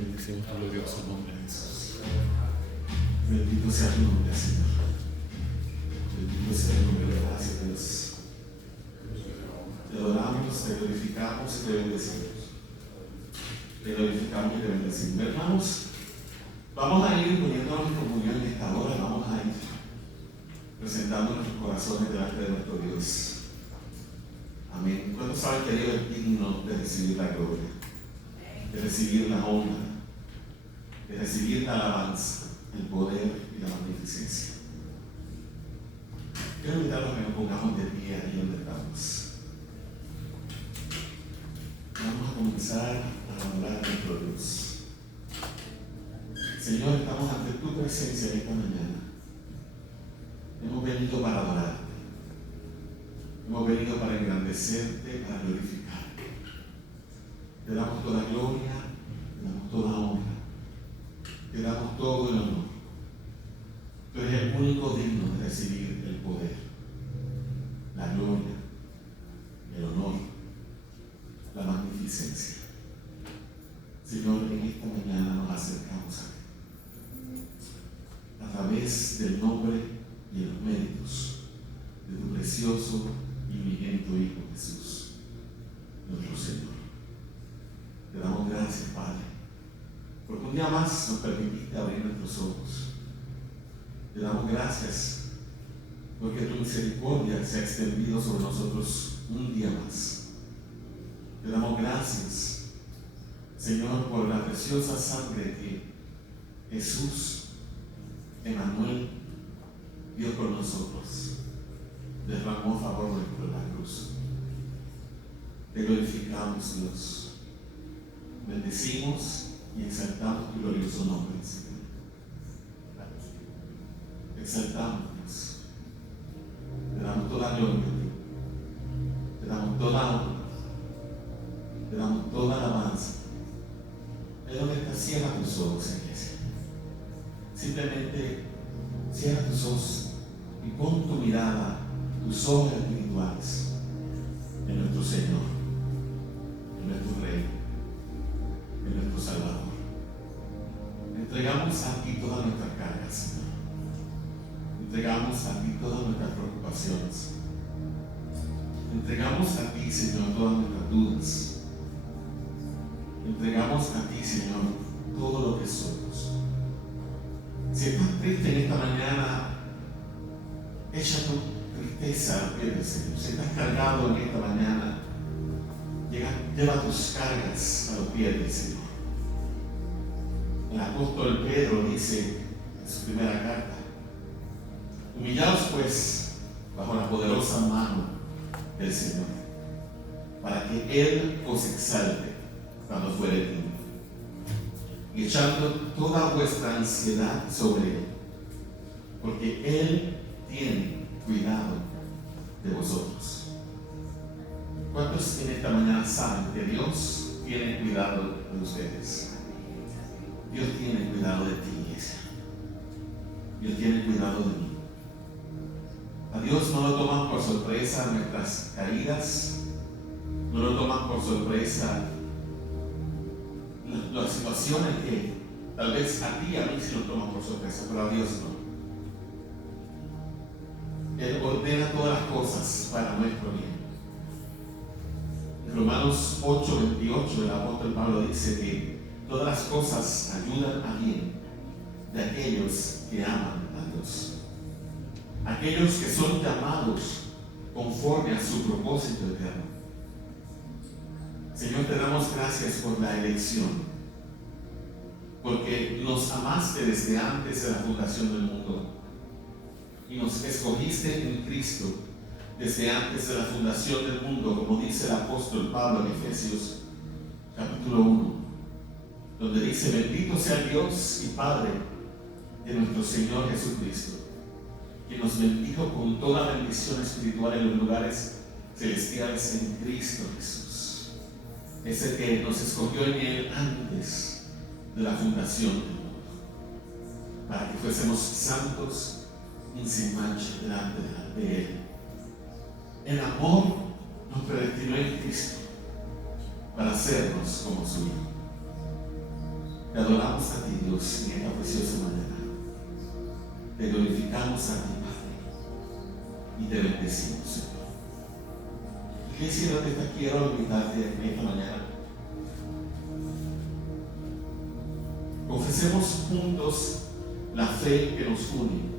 bendecimos tu glorioso nombre, Jesús. Bendito sea tu nombre, Señor. Bendito sea el nombre de gracia, Dios. Te adoramos, te glorificamos y te bendecimos. Te glorificamos y te bendecimos. Hermanos, vamos a ir poniéndonos en comunión en esta hora. Vamos a ir presentando nuestros corazones delante de nuestro Dios. Amén. ¿Cuántos saben que Dios es digno de recibir la gloria, de recibir la honra, de recibir la alabanza, el poder y la magnificencia? Quiero invitarlos a que nos pongamos de pie ahí donde estamos. Vamos a comenzar a hablar a nuestro Dios. Señor, estamos ante tu presencia en esta mañana. Hemos venido para adorarte. Hemos venido para engrandecerte, para glorificarte. Te damos toda gloria, te damos toda honra, te damos todo el honor. Tú eres el único digno de recibir el poder, la gloria, el honor, la magnificencia. Señor, en esta mañana nos acercamos a través del nombre y los méritos de tu precioso y viviente Hijo Jesús, nuestro Señor. Te damos gracias, Padre, porque un día más nos permitiste abrir nuestros ojos. Te damos gracias porque tu misericordia se ha extendido sobre nosotros un día más. Te damos gracias, Señor, por la preciosa sangre que Jesús, Emmanuel, dio por nosotros, derramó a favor nuestro en la cruz. Te glorificamos, Dios. Bendecimos y exaltamos tu glorioso nombre, Señor. Exaltamos, Dios. Te damos toda gloria a ti. Te damos toda honra. Te damos toda alabanza. Es donde está, cierra tus ojos, iglesia. Simplemente cierra tus ojos y pon tu mirada, tus ojos espirituales en nuestro Señor, en nuestro Rey, en nuestro Salvador. Entregamos a ti todas nuestras cargas, Señor. Entregamos a ti todas nuestras preocupaciones. Entregamos a ti, Señor, todas nuestras dudas. Entregamos a ti, Señor, todo lo que somos. Si estás triste en esta mañana, echa tu tristeza a los pies del Señor. Si estás cargado en esta mañana, lleva tus cargas a los pies del Señor. El apóstol Pedro dice en su primera carta: humillaos pues bajo la poderosa mano del Señor, para que Él os exalte cuando fuere tiempo, y echando toda vuestra ansiedad sobre Él, porque Él tiene cuidado de vosotros. ¿Cuántos en esta mañana saben que Dios tiene cuidado de ustedes? Dios tiene cuidado de ti, iglesia. Dios tiene cuidado de mí. A Dios no lo toman por sorpresa nuestras caídas, no lo toman por sorpresa las situaciones que tal vez a ti y a mí sí lo toman por sorpresa, pero a Dios no. Él ordena todas las cosas para nuestro bien. En Romanos 8:28 el apóstol Pablo dice que todas las cosas ayudan a bien de aquellos que aman a Dios, aquellos que son llamados conforme a su propósito eterno. Señor, te damos gracias por la elección, porque nos amaste desde antes de la fundación del mundo y nos escogiste en Cristo desde antes de la fundación del mundo, como dice el apóstol Pablo en Efesios capítulo 1, donde dice: bendito sea Dios y Padre de nuestro Señor Jesucristo, que nos bendijo con toda bendición espiritual en los lugares celestiales en Cristo Jesús. Ese que nos escogió en Él antes de la fundación del mundo, para que fuésemos santos y sin mancha delante de Él. En amor nos predestinó en Cristo para hacernos como su Hijo. Te adoramos a ti, Dios, en esta preciosa mañana. Te glorificamos a ti, Padre, y te bendecimos, Señor. Iglesia, donde te quiero invitarte en esta mañana. Confesemos juntos la fe que nos une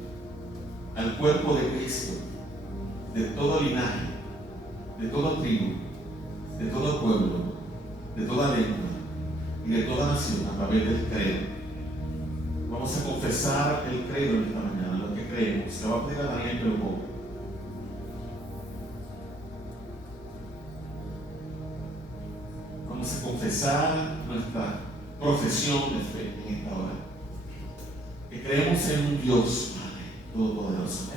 al cuerpo de Cristo, de todo linaje, de toda tribu, de todo pueblo, de toda lengua y de toda nación a través del credo. Vamos a confesar el credo en esta mañana, lo que creemos. Le voy a pedir a Daniel que lo ponga. Vamos a confesar nuestra profesión de fe en esta hora. Que creemos en un Dios Padre Todopoderoso.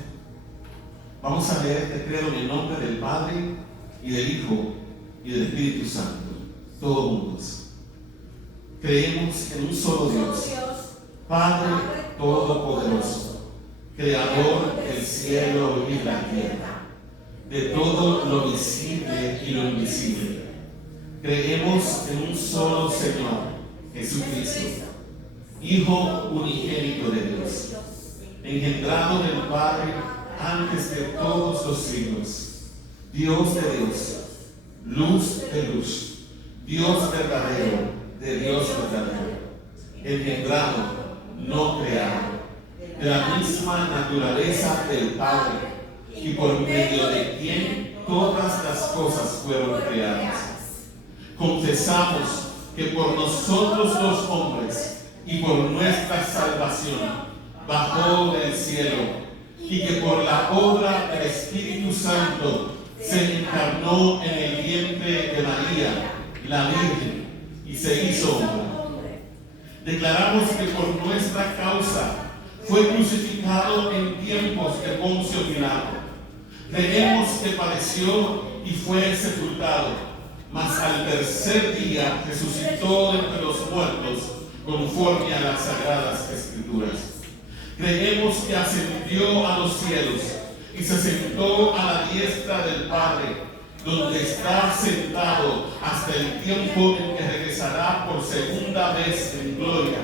Vamos a leer este credo en el nombre del Padre y del Hijo y del Espíritu Santo. Todos juntos. Creemos en un solo Dios, Padre Todopoderoso, Creador del cielo y la tierra, de todo lo visible y lo invisible. Creemos en un solo Señor, Jesucristo, Hijo unigénito de Dios, engendrado del Padre antes de todos los siglos, Dios de Dios, luz de luz, Dios verdadero de Dios verdadero, engendrado, no creado, de la misma naturaleza del Padre, y por medio de quien todas las cosas fueron creadas. Confesamos que por nosotros los hombres y por nuestra salvación bajó del cielo, y que por la obra del Espíritu Santo se encarnó en el vientre de María, la Virgen, y se hizo hombre. Declaramos que por nuestra causa fue crucificado en tiempos de Poncio Pilato. Creemos que padeció y fue sepultado, mas al tercer día resucitó de entre los muertos, conforme a las sagradas Escrituras. Creemos que ascendió a los cielos y se sentó a la diestra del Padre, donde está sentado hasta el tiempo en que regresará por segunda vez en gloria,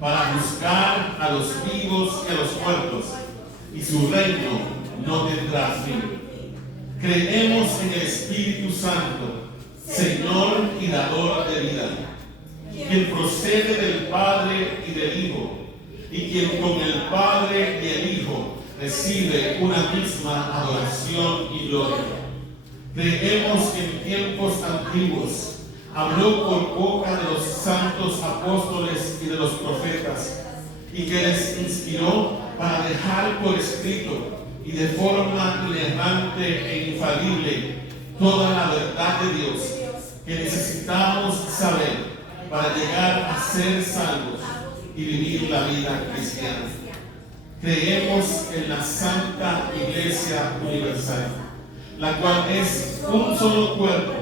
para juzgar a los vivos y a los muertos, y su reino no tendrá fin. Creemos en el Espíritu Santo, Señor y dador de vida, quien procede del Padre y del Hijo, y quien con el Padre y el Hijo recibe una misma adoración y gloria. Creemos que en tiempos antiguos habló por boca de los santos apóstoles y de los profetas, y que les inspiró para dejar por escrito y de forma inerrante e infalible toda la verdad de Dios que necesitamos saber para llegar a ser salvos y vivir la vida cristiana. Creemos en la Santa Iglesia Universal, la cual es un solo cuerpo,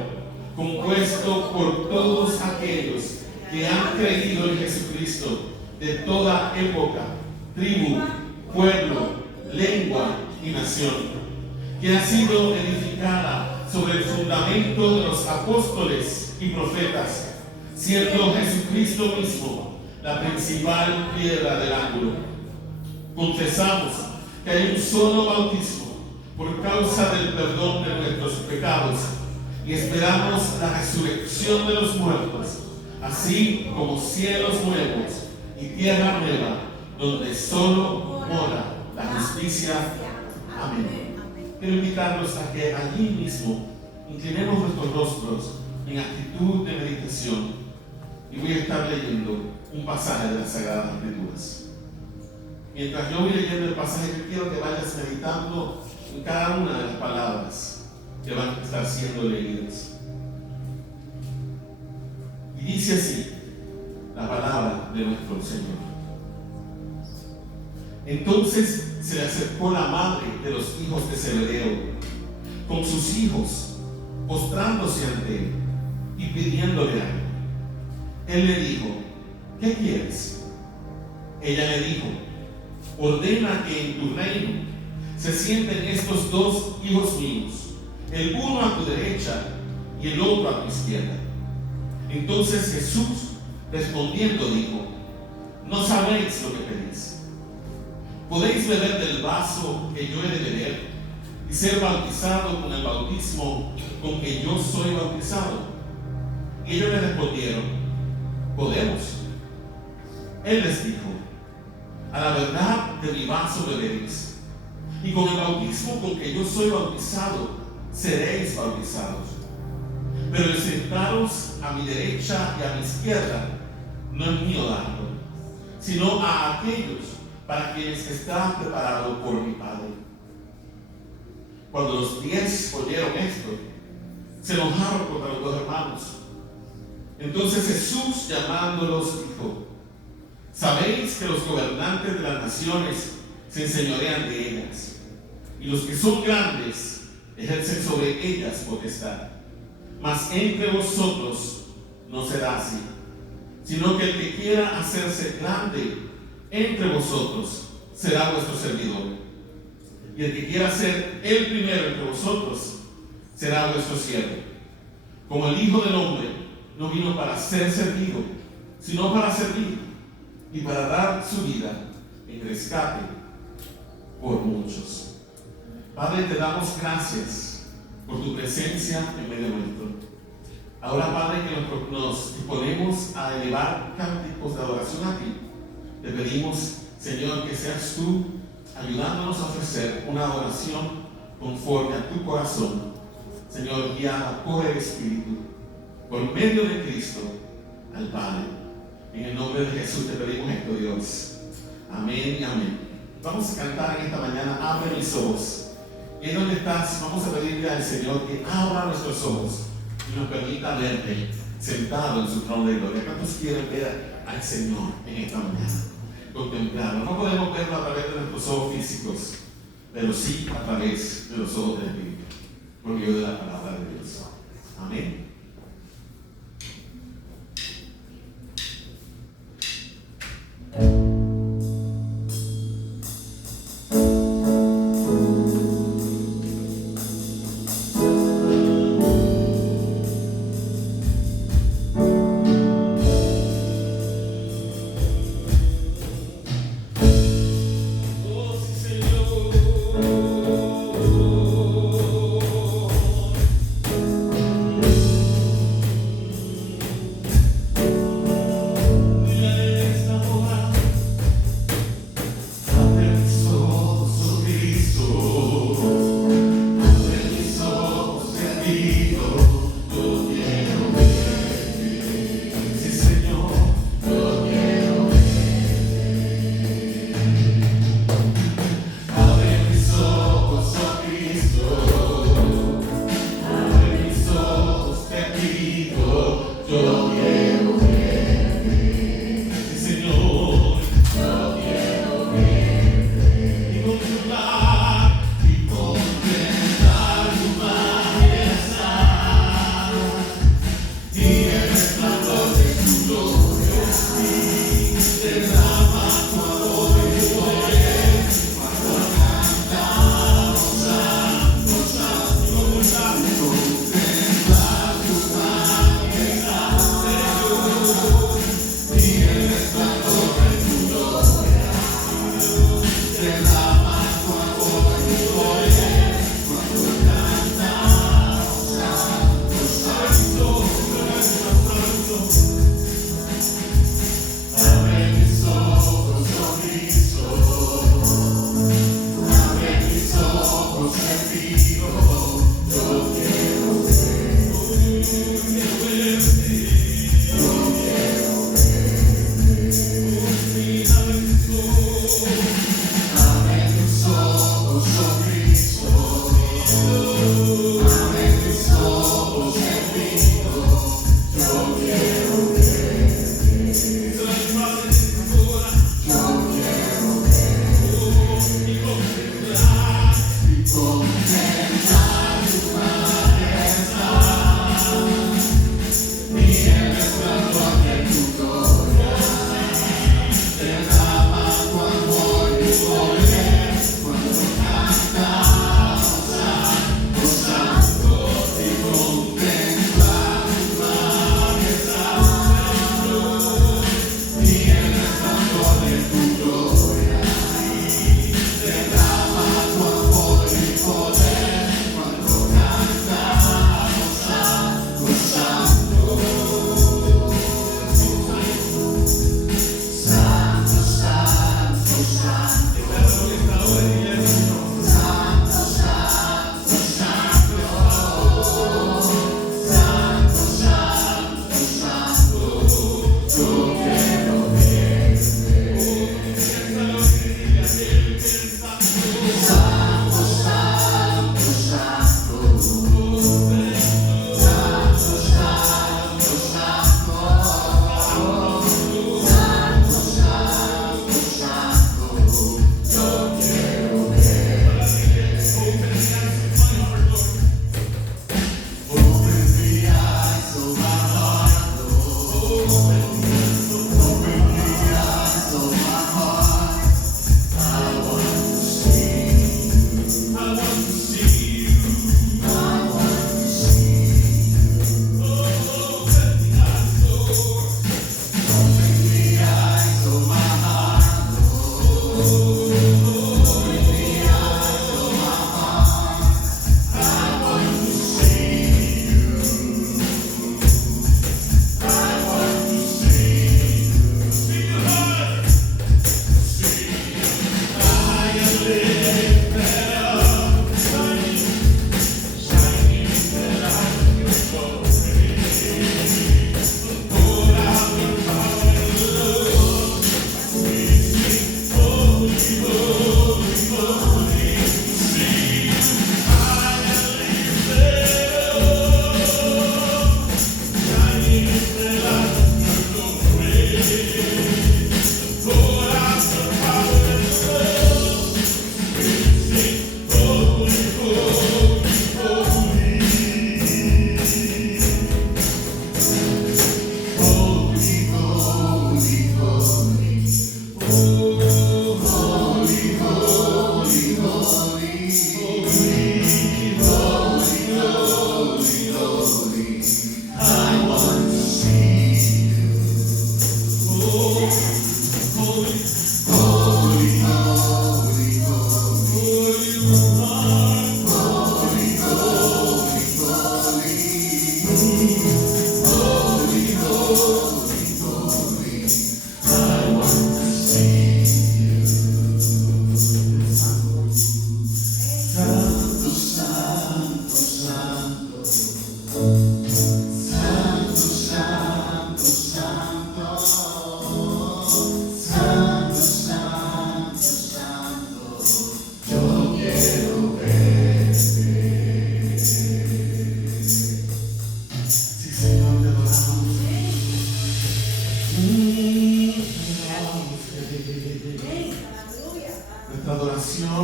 compuesto por todos aquellos que han creído en Jesucristo, de toda época, tribu, pueblo, lengua y nación, que ha sido edificada sobre el fundamento de los apóstoles y profetas, siendo Jesucristo mismo la principal piedra del ángulo. Confesamos que hay un solo bautismo por causa del perdón de nuestros pecados, y esperamos la resurrección de los muertos, así como cielos nuevos y tierra nueva, donde solo mora la justicia. Amén. Quiero invitarlos a que allí mismo inclinemos nuestros rostros en actitud de meditación, y voy a estar leyendo un pasaje de las Sagradas Escrituras. Mientras yo voy leyendo el pasaje, yo quiero que vayas meditando en cada una de las palabras que van a estar siendo leídas. Y dice así la palabra de nuestro Señor. Entonces se le acercó la madre de los hijos de Zebedeo con sus hijos, postrándose ante él y pidiéndole algo. Él le dijo: ¿qué quieres? Ella le dijo: ordena que en tu reino se sienten estos dos hijos míos, el uno a tu derecha y el otro a tu izquierda. Entonces Jesús Respondiendo dijo: no sabéis lo que pedís. ¿Podéis beber del vaso que yo he de beber y ser bautizado con el bautismo con que yo soy bautizado? Y ellos le respondieron: podemos. Él les dijo: a la verdad de mi vaso beberéis, y con el bautismo con que yo soy bautizado seréis bautizados. Pero el sentaros a mi derecha y a mi izquierda no es mío darlo, sino a aquellos para quienes está preparado por mi Padre. Cuando los 10 oyeron esto, se enojaron contra los 2 hermanos. Entonces Jesús, llamándolos, dijo: sabéis que los gobernantes de las naciones se enseñorean de ellas, y los que son grandes ejercen sobre ellas potestad. Mas entre vosotros no será así, sino que el que quiera hacerse grande entre vosotros será vuestro servidor, y el que quiera ser el primero entre vosotros será vuestro siervo. Como el Hijo del Hombre no vino para ser servido, sino para servir y para dar su vida en rescate por muchos. Padre, te damos gracias por tu presencia en medio nuestro. Ahora, Padre, que nos disponemos a elevar cánticos de adoración a ti, te pedimos, Señor, que seas tú ayudándonos a ofrecer una adoración conforme a tu corazón, Señor, guiada por el Espíritu, por medio de Cristo, al Padre. En el nombre de Jesús te pedimos esto, Dios. Amén y amén. Vamos a cantar en esta mañana: abre mis ojos. Y donde estás, vamos a pedirle al Señor que abra nuestros ojos y nos permita verte sentado en su trono de gloria. ¿Cuántos quieren ver al Señor en esta mañana? Contemplarlo. No podemos verlo a través de nuestros ojos físicos, pero sí a través de los ojos del Espíritu, por medio de la palabra de Dios. Amén. Señor.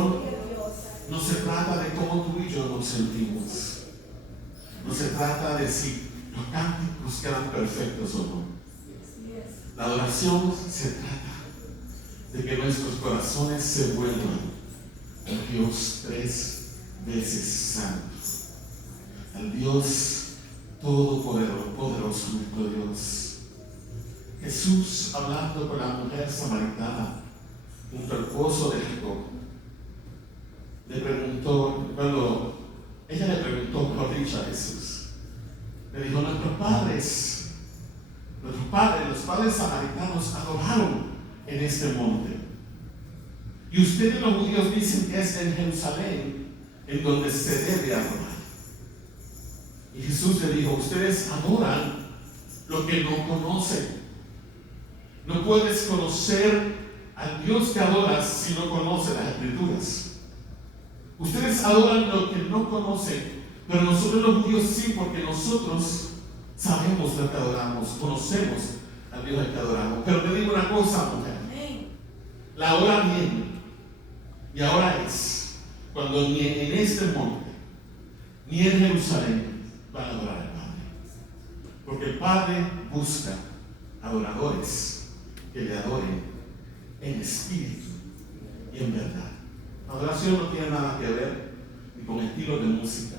adoración no se trata de cómo tú y yo nos sentimos. No se trata de si los cánticos quedan perfectos o no. La adoración se trata de que nuestros corazones se vuelvan al Dios 3 veces santo, al Dios todopoderoso, nuestro Dios. Jesús, hablando con la mujer samaritana junto al pozo de Jacob, le preguntó, ella le preguntó, mejor dicho, a Jesús, le dijo: los padres samaritanos adoraron en este monte, y ustedes los judíos dicen que es en Jerusalén en donde se debe adorar. Y Jesús le dijo: ustedes adoran lo que no conocen. No puedes conocer al Dios que adoras si no conoces las Escrituras. Ustedes adoran lo que no conocen, pero nosotros los judíos sí, porque nosotros sabemos lo que adoramos, conocemos al Dios al que adoramos. Pero te digo una cosa, mujer, la hora viene, y ahora es, cuando ni en este monte, ni en Jerusalén van a adorar al Padre. Porque el Padre busca adoradores que le adoren en espíritu y en verdad. La adoración no tiene nada que ver ni con estilos de música,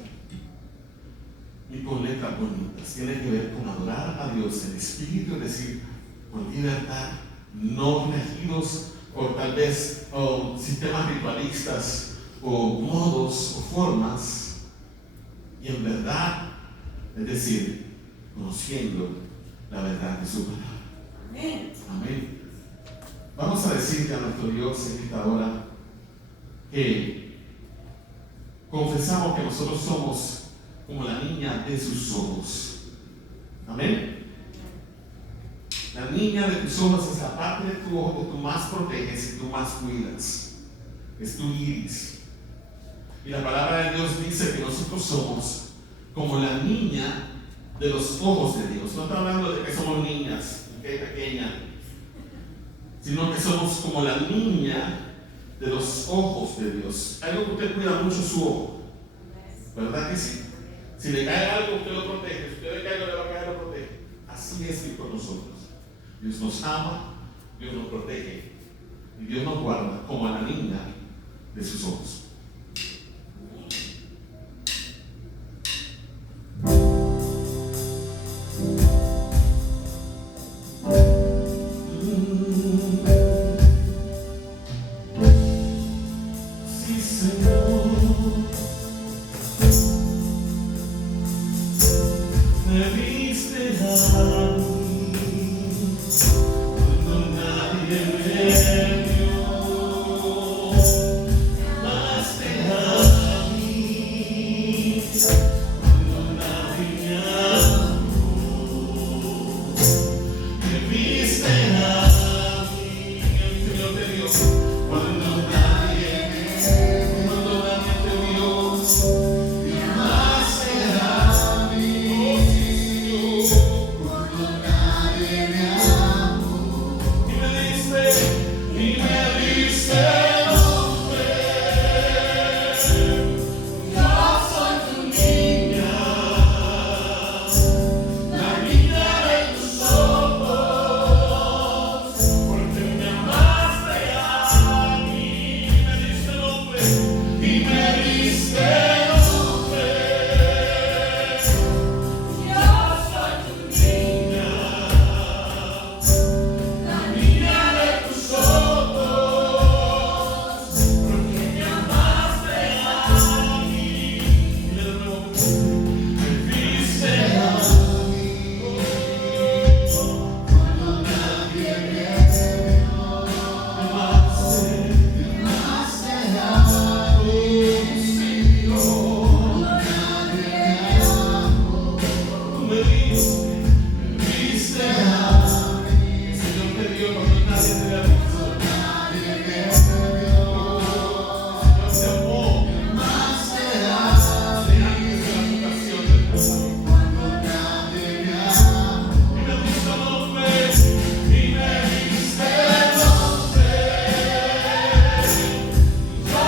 ni con letras bonitas. Tiene que ver con adorar a Dios en espíritu, es decir, con libertad, no regidos por tal vez sistemas ritualistas o modos o formas, y en verdad, es decir, conociendo la verdad de su palabra. Amén. Amén. Vamos a decirle a nuestro Dios en esta hora que confesamos que nosotros somos como la niña de sus ojos. Amén. La niña de tus ojos es la parte de tu ojo que tú más proteges y tú más cuidas. Es tu iris. Y la palabra de Dios dice que nosotros somos como la niña de los ojos de Dios. No está hablando de que somos niñas, que pequeña, sino que somos como la niña de los ojos de Dios. Algo que usted cuida mucho su ojo, ¿verdad que sí? Si le cae algo, usted lo protege. Si usted le cae algo, le va a caer, lo protege. Así es que con nosotros. Dios nos ama, Dios nos protege y Dios nos guarda como a la niña de sus ojos. Sí, Señor, me viste a mí cuando nadie me vio, amaste a mí cuando nadie me amó, me viste a mí, el Señor te dio cuando nadie te vio, y amaste a mí cuando nadie me amó, y me diste nombre. Yo soy tu niña, la niña de tus ojos, porque me amaste a mí, y me diste nombre, y me diste nombre. Yo soy tu niña, la niña de tus ojos, porque me amaste a mí. Y de nuevo, me viste a mí cuando nadie me vio. Me amaste a mí, Señor, cuando nadie me amó. Tú me viste a mí. El Señor te dio cuando nadie te había visto. Nadie me vio. El Señor te amó. Me amaste a mí antes de la fundación del mundo. Cuando nadie me amó. Y me diste nombre. Y me diste nombre. Yo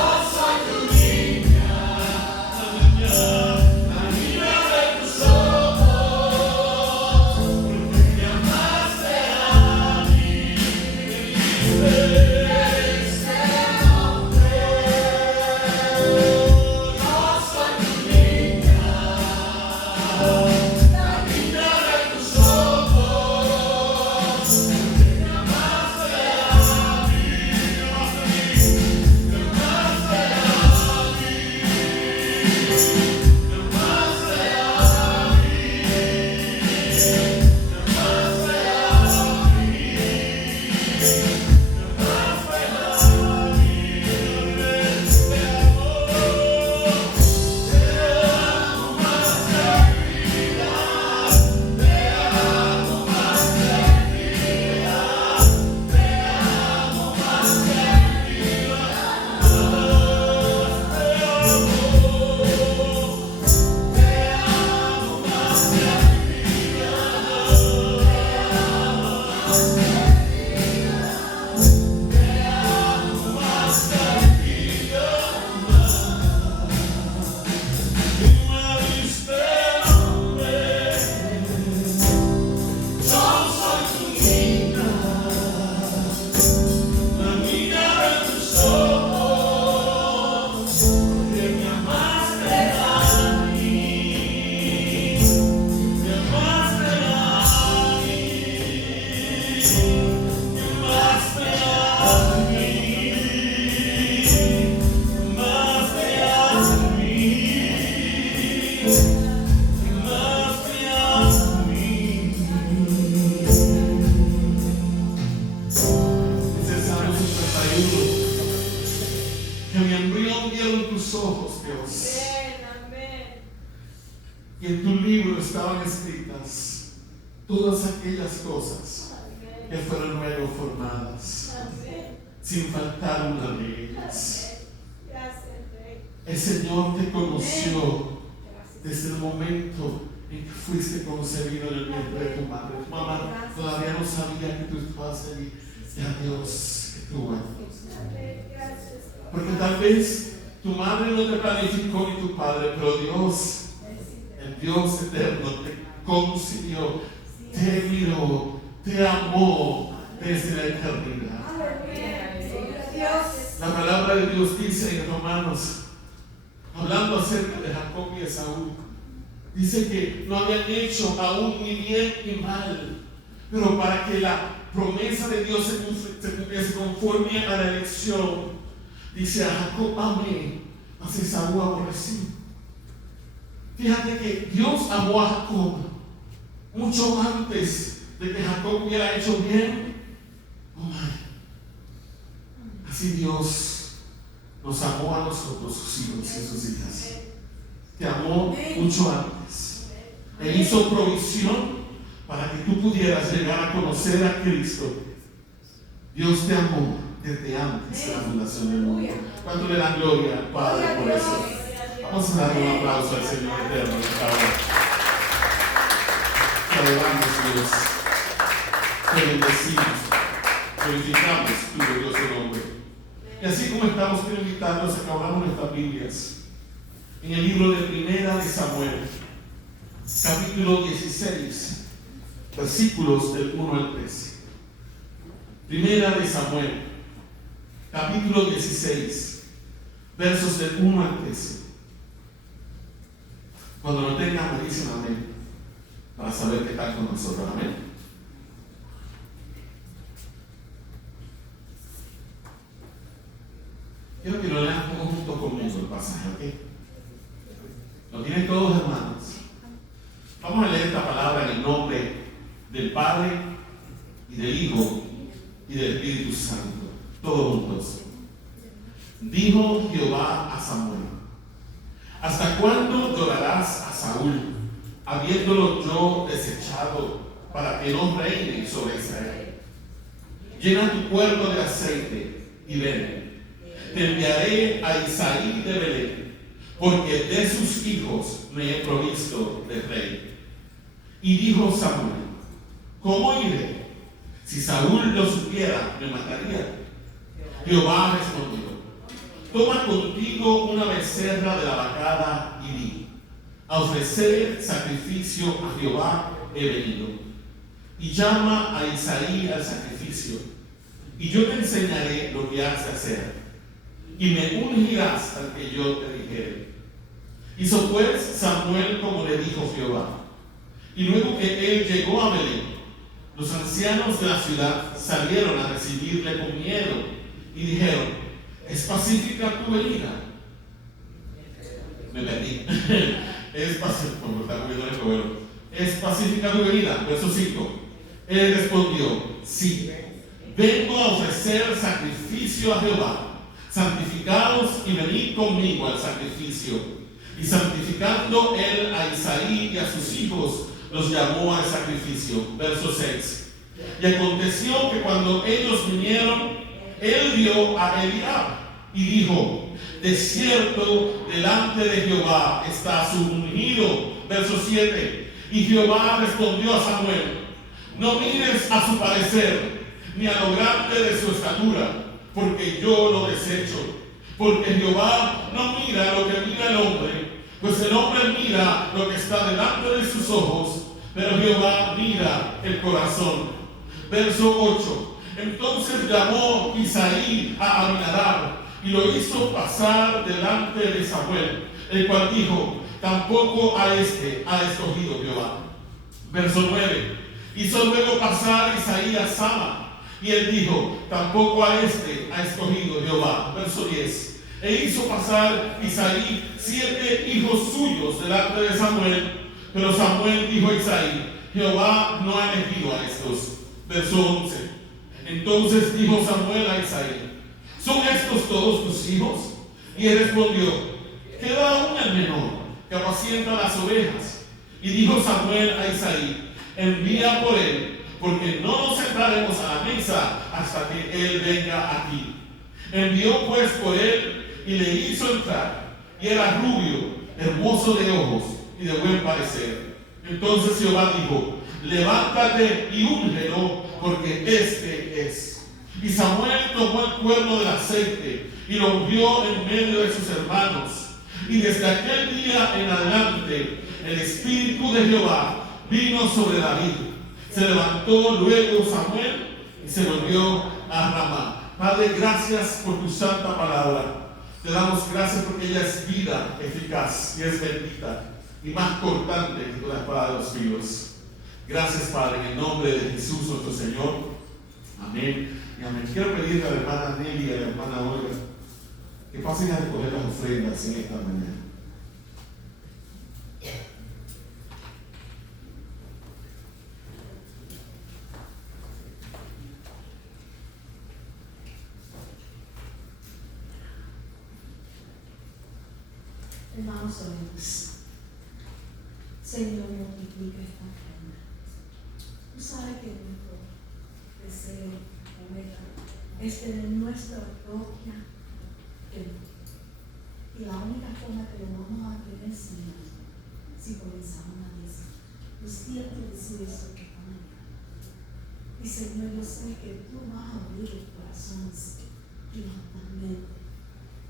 Que mi embrión vieron tus ojos, Dios. Y en tu libro estaban escritas todas aquellas cosas que fueron luego formadas, sin faltar una de ellas. El Señor te conoció desde el momento en que fuiste concebido en el vientre de tu madre. Tu mamá todavía no sabía que tú estabas allí. Ya Dios, que tú eres. Porque tal vez tu madre no te planificó ni tu padre, pero Dios, el Dios eterno, te concibió, te miró, te amó desde la eternidad. La palabra de Dios dice en Romanos, hablando acerca de Jacob y Esaú, dice que no habían hecho aún ni bien ni mal, pero para que la promesa de Dios se cumpliese conforme a la elección, dice: a Jacob amé, mas a Esaú aborrecí. Fíjate que Dios amó a Jacob mucho antes de que Jacob hubiera hecho bien o mal. Así Dios nos amó a nosotros, sus hijos y sus hijas. Te amó mucho antes. Él hizo provisión para que tú pudieras llegar a conocer a Cristo. Dios te amó desde antes de la fundación del mundo. ¿Cuánto le dan gloria al Padre por eso? Vamos a dar un aplauso al Señor eterno, por favor. Te alabamos, Dios. Te bendecimos. Glorificamos tu glorioso nombre. Y así como estamos invitados a que abramos nuestras Biblias en el libro de Primera de Samuel, capítulo 16, versículos del 1 al 13. Primera de Samuel, capítulo 16, versos del 1 al 13. Cuando lo tengan, me dicen amén, para saber que están con nosotros. Amén. Quiero que lo lean todos juntos conmigo el pasaje, ¿ok? ¿Lo tienen todos, hermanos? Vamos a leer esta palabra en el nombre del Padre y del Hijo y del Espíritu Santo, todos juntos. Dijo Jehová a Samuel: ¿hasta cuándo llorarás a Saúl, habiéndolo yo desechado, para que no reine sobre Israel? Llena tu cuerpo de aceite y ven. Te enviaré a Isaí de Belén, porque de sus hijos me he provisto de rey. Y dijo Samuel: ¿cómo iré? Si Saúl lo supiera, me mataría. Jehová respondió: toma contigo una becerra de la vacada y di: a ofrecer sacrificio a Jehová he venido. Y llama a Isaí al sacrificio, y yo te enseñaré lo que has de hacer, y me ungirás al que yo te dijere. Hizo pues Samuel como le dijo Jehová. Y luego que él llegó a Belén, los ancianos de la ciudad salieron a recibirle con miedo y dijeron: ¿es pacífica tu venida? Me perdí. ¿Es pacífica tu venida? Verso 5. Él respondió: sí. vengo a ofrecer sacrificio a Jehová. Santificaos y venid conmigo al sacrificio. Y santificando él a Isaí y a sus hijos, los llamó al sacrificio. Verso 6. Y aconteció que cuando ellos vinieron, él vio a Eliab y dijo: de cierto, delante de Jehová está su ungido. Verso 7. Y Jehová respondió a Samuel: no mires a su parecer, ni a lo grande de su estatura, porque yo lo desecho. Porque Jehová no mira lo que mira el hombre, pues el hombre mira lo que está delante de sus ojos, pero Jehová mira el corazón. Verso 8. Entonces llamó Isaí a Aminadab y lo hizo pasar delante de Samuel, el cual dijo: tampoco a este ha escogido Jehová. Verso 9. Hizo luego pasar Isaí a Sama, y él dijo: tampoco a este ha escogido Jehová. Verso 10. E hizo pasar Isaí 7 hijos suyos delante de Samuel, pero Samuel dijo a Isaí: Jehová no ha elegido a estos. Verso 11. Entonces dijo Samuel a Isaí: ¿son estos todos tus hijos? Y él respondió: queda aún el menor, que apacienta las ovejas. Y dijo Samuel a Isaí: envía por él, porque no nos sentaremos a la mesa hasta que él venga aquí. Envió pues por él y le hizo entrar, y era rubio, hermoso de ojos y de buen parecer. Entonces Jehová dijo: levántate y úngelo, porque este es. Y Samuel tomó el cuerno del aceite y lo ungió en medio de sus hermanos. Y desde aquel día en adelante el Espíritu de Jehová vino sobre David. Se levantó luego Samuel y se volvió a Ramá. Padre, gracias por tu santa palabra. Te damos gracias porque ella es vida eficaz y es bendita y más cortante que toda espada de los filos. Gracias, Padre, en el nombre de Jesús nuestro Señor. Amén y amén. Quiero pedirle a la hermana Nelly y a la hermana Olga que pasen a recoger las ofrendas en esta mañana. Hermanos, oremos. Señor, multiplica esta ofrenda. Tú sabes que nuestro deseo, meta, es tener nuestra propia templo. Y la única forma que lo vamos a tener, Señor, si comenzamos a decir: yo siento decir eso que esta mañana. Y Señor, yo sé que tú vas a abrir los corazones y las mentes,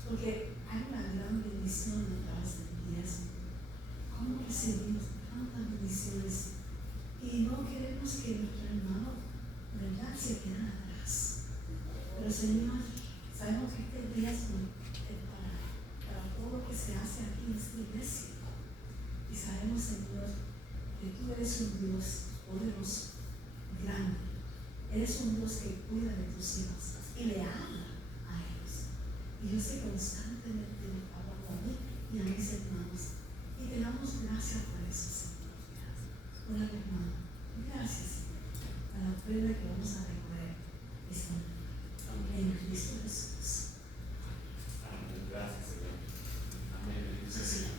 porque hay una gran bendición detrás del diezmo. ¿Cómo recibimos tantas bendiciones? Y no queremos que nuestro hermano, ¿verdad?, se quede atrás. Pero Señor, sabemos que este diezmo es para todo lo que se hace aquí en esta iglesia. Y sabemos, Señor, que tú eres un Dios poderoso, grande. Eres un Dios que cuida de tus hijos y le habla a ellos. Y yo sé constantemente me habla a mí y a mis hermanos. Y te damos gracias por eso, Señor. Por la hermana. Gracias, Señor, a la ofrenda que vamos a recoger esta mañana. En Cristo Jesús. Amén. Gracias, Señor. Amén. Bendice, Señor.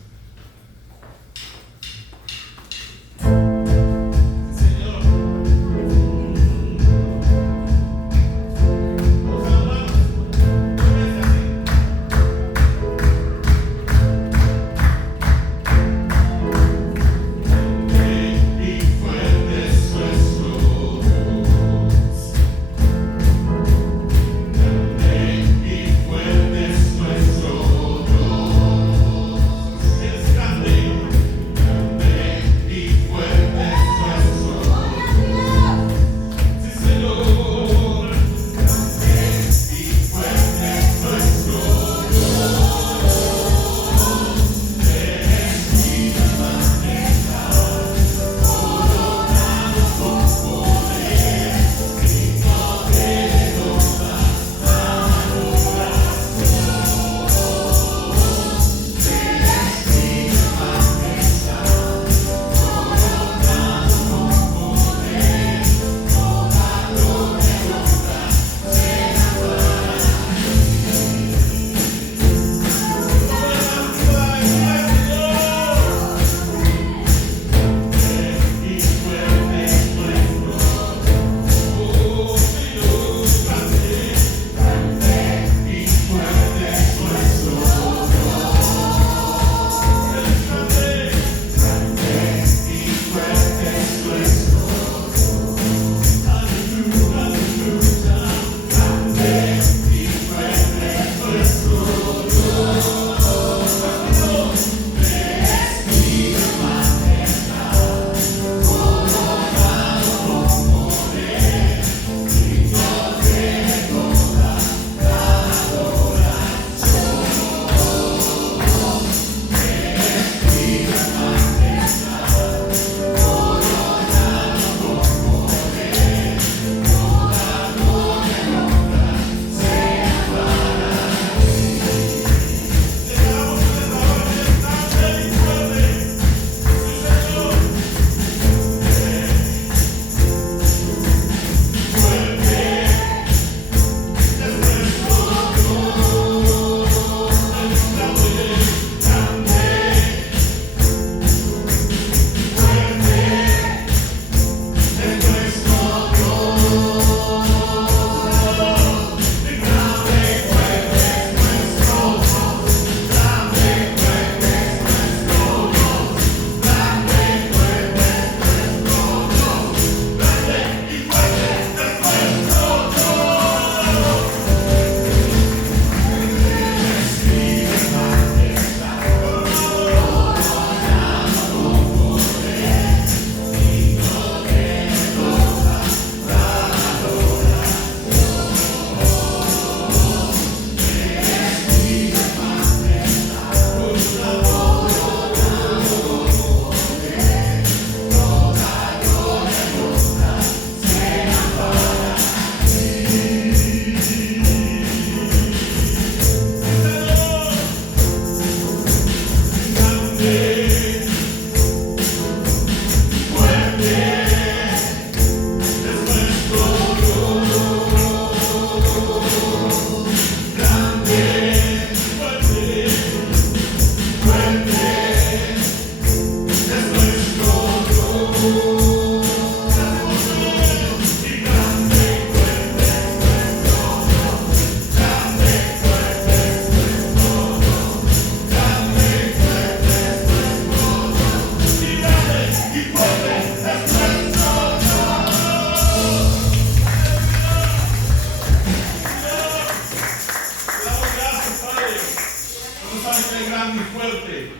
grande y fuerte.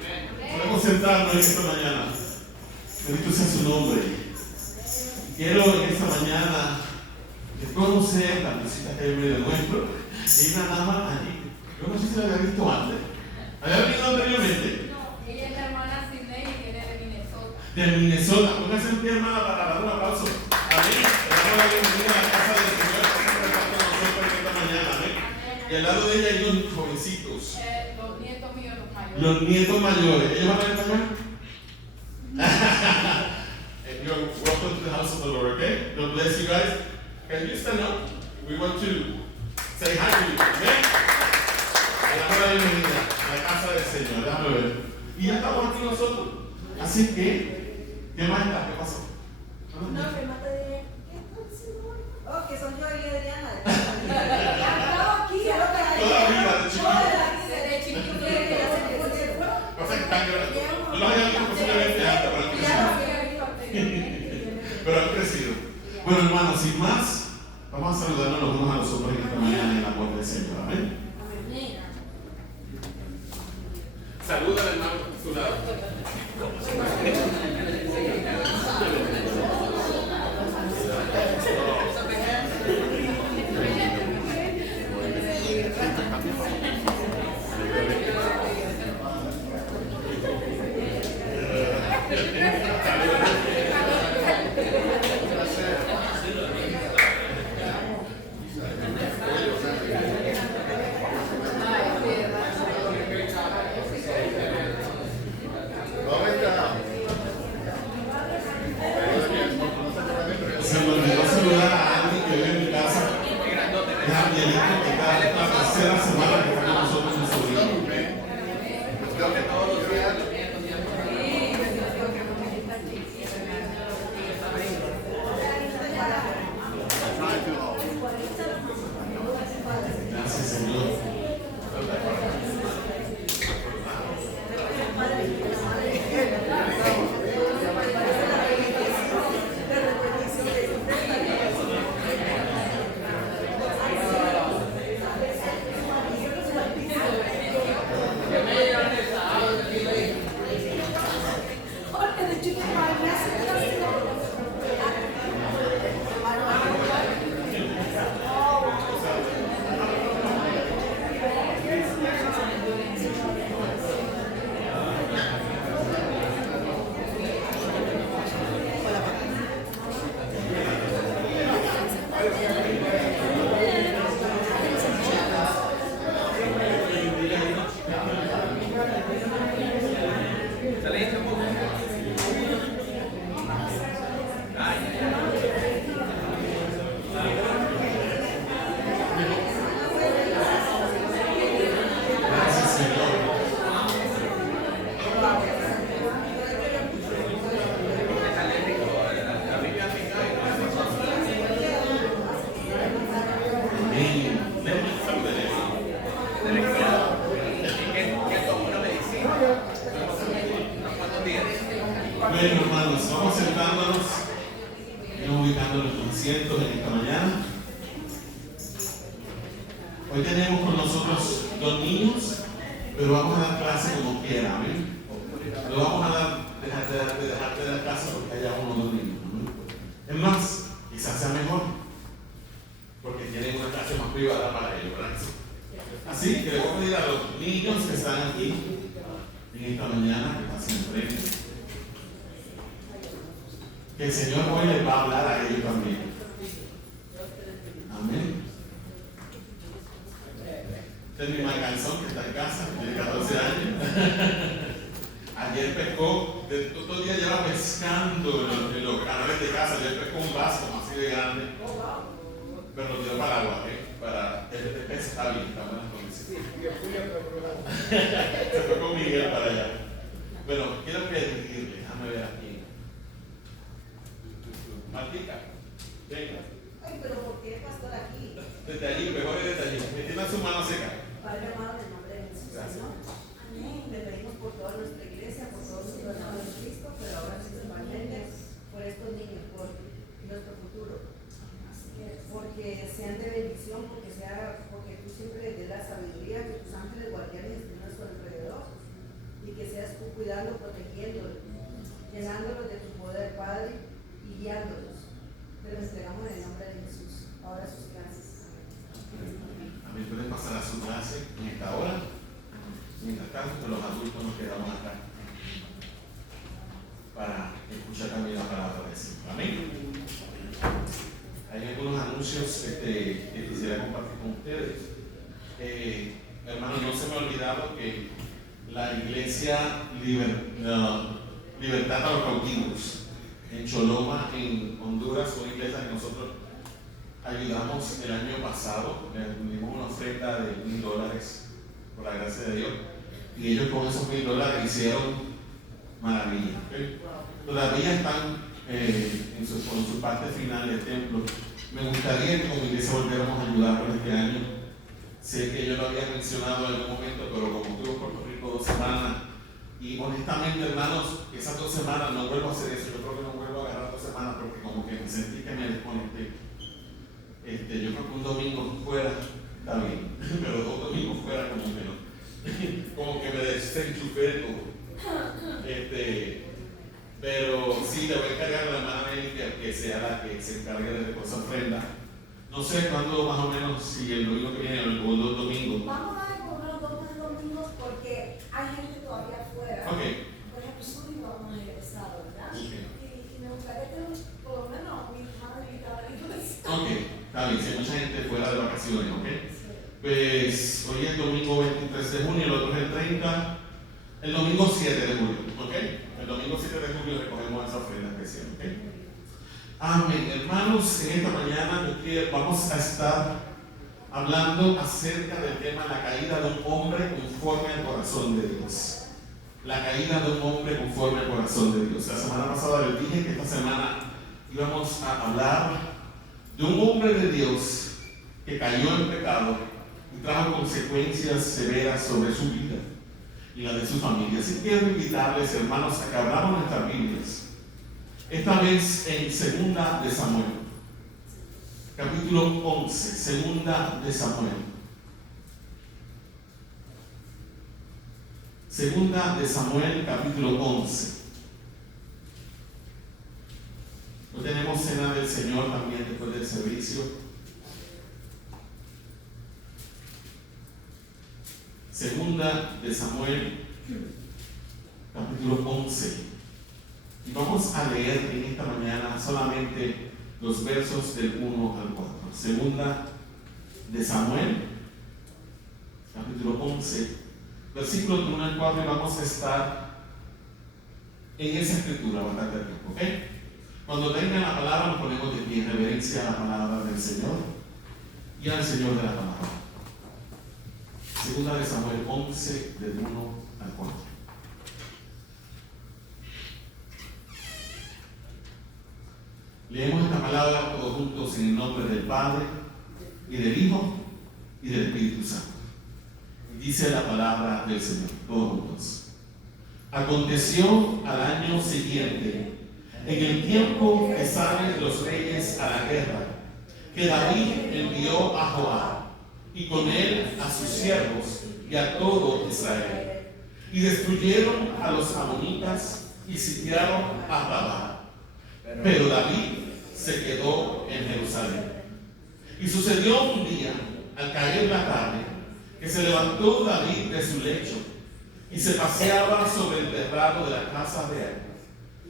Podemos sentarnos en esta mañana. Bendito sea su nombre. Quiero en esta mañana conocer la visita que hay en medio nuestro. Hay una dama allí. Yo no sé si la había visto antes. ¿Había venido anteriormente? No, ella es la hermana Sidney y viene de Minnesota. De Minnesota. Póngase en pie, hermana, para dar un aplauso. Amén. Le damos la bienvenida a la casa del Señor. Vamos a estar con nosotros esta mañana. Amén. Y al lado de ella hay unos jovencitos. Los nietos míos, los mayores. Los nietos mayores. ¿Ellos van a español? You're welcome to the house of the Lord, okay? God bless you guys. Can you stand up? We want to say hi to you, okay? Le damos la bienvenida a la casa del Señor. Déjame ver. Y ya estamos aquí nosotros. Así que, ¿qué más está? ¿Qué pasó? No, que más te diré. ¿Qué estás haciendo hoy? Oh, que son yo y Adriana. Estaba aquí, Solo que ahí- Toda la vida de chiquito. Desde chiquito. O sea, que están llorando. Yo los había visto posiblemente antes, pero han crecido. Pero han crecido. Bueno, hermanos, sin más, vamos a saludarnos los unos a los otros en esta mañana en el amor del Señor. Amén. Saluda al hermano a su lado. Se me olvidó saludar a alguien que vive en mi casa. Es Angelito, que está la tercera semana que está con nosotros en sobrino. Creo que todos los días Gracias, Señor. Gracias, Señor. Amén. Déjame saludar, hermano. que tomó una medicina. ¿Cuántos días? Bueno, hermanos, vamos sentándonos y ubicando nuestros asientos en esta mañana. Hoy tenemos con nosotros dos niños, pero vamos a dar clase como quiera, ¿amén? No vamos a dejarte de dar clase porque haya uno o dos niños, ¿amén? Es más, quizás sea mejor, porque tienen una clase más privada para ellos, ¿verdad? Así que le voy a pedir a los niños que están aquí en esta mañana, que pasen enfrente, que el Señor hoy les va a hablar a ellos también. Amén. Este es mi Macanzón que está en casa, tiene 14 años. Ayer pescó, todo el día lleva pescando en los canales de casa. Ayer pescó un vaso así de grande, pero lo tiró para el agua, para el pez está bien, está en buenas condiciones. Se fue con Miguel para allá. Bueno, quiero pedirle, déjame ver aquí. Martica, venga. Ay, pero ¿por qué pastor aquí? Desde allí, mejor desde allí. Me tiene su mano seca. Padre amado, en el nombre de Jesús, Señor. Amén. Le pedimos por toda nuestra iglesia, por todos los hermanos de Cristo, pero ahora principalmente por estos niños, por nuestro futuro. Porque sean de bendición, porque tú siempre les des la sabiduría, que tus ángeles guardianes estén a su alrededor hace en esta hora. Mientras tanto, pues los adultos nos quedamos acá para escuchar también la palabra de Dios. Amén. Hay algunos anuncios que quisiera compartir con ustedes. Hermanos, no se me ha olvidado que la iglesia Libertad para los Cautivos en Choloma, en Honduras, una iglesia que nosotros ayudamos el año pasado, le dimos una oferta de $1,000 por la gracia de Dios, y ellos con esos $1,000 hicieron maravillas. ¿Okay? Todavía están en su parte final del templo. Me gustaría que como iglesia volviéramos a ayudarlos este año. Sé que yo lo había mencionado en algún momento, pero como estuve en Puerto Rico 2 semanas, y honestamente, hermanos, esas 2 semanas no vuelvo a hacer eso. Yo creo que no vuelvo a agarrar 2 semanas porque como que me sentí que me desconecté. Yo creo que un domingo fuera está bien, pero 2 domingos fuera como que no. Como que me desenchufé todo. Pero sí, le voy a encargar a la hermana Meli que sea la que se encargue de recoger ofrenda. No sé cuándo más o menos, si el domingo que viene o los 2 domingos. Vamos a dar por unos 2 domingos porque hay gente todavía afuera. Ok. Por ejemplo, Suri vamos a regresar, ¿verdad? Okay. Y me gustaría que por lo menos mi madre invitara a la iglesia. Ok, está bien, si hay mucha gente fuera de vacaciones, ok. Pues hoy es domingo 23 de junio, el otro es el 30, el domingo 7 de julio, ok. El domingo 7 de julio recogemos esa ofrenda especial, ok. Amén. Hermanos, en esta mañana vamos a estar hablando acerca del tema la caída de un hombre conforme al corazón de Dios. La caída de un hombre conforme al corazón de Dios. La semana pasada les dije que esta semana íbamos a hablar de un hombre de Dios que cayó en pecado y trajo consecuencias severas sobre su vida y la de su familia. Así que quiero invitarles, hermanos, a que abramos nuestras Biblias. Esta vez en 2 de Samuel, capítulo 11, 2 de Samuel. 2 de Samuel, capítulo 11. Hoy tenemos cena del Señor también después del servicio. 2 de Samuel, capítulo 11. Y vamos a leer en esta mañana solamente los versos del 1 al 4. 2 de Samuel, capítulo 11, versículos del 1 al 4, y vamos a estar en esa escritura bastante tiempo, ¿ok? Cuando tengan la palabra nos ponemos de pie en reverencia a la palabra del Señor y al Señor de la palabra. 2 de Samuel 11, del 1 al 4. Leemos esta palabra todos juntos en el nombre del Padre, y del Hijo, y del Espíritu Santo. Y dice la palabra del Señor, todos juntos. Aconteció al año siguiente, en el tiempo que salen los reyes a la guerra, que David envió a Joab, y con él a sus siervos y a todo Israel, y destruyeron a los amonitas y sitiaron a Rabá. Pero David se quedó en Jerusalén. Y sucedió un día, al caer la tarde, que se levantó David de su lecho y se paseaba sobre el terrado de la casa de él.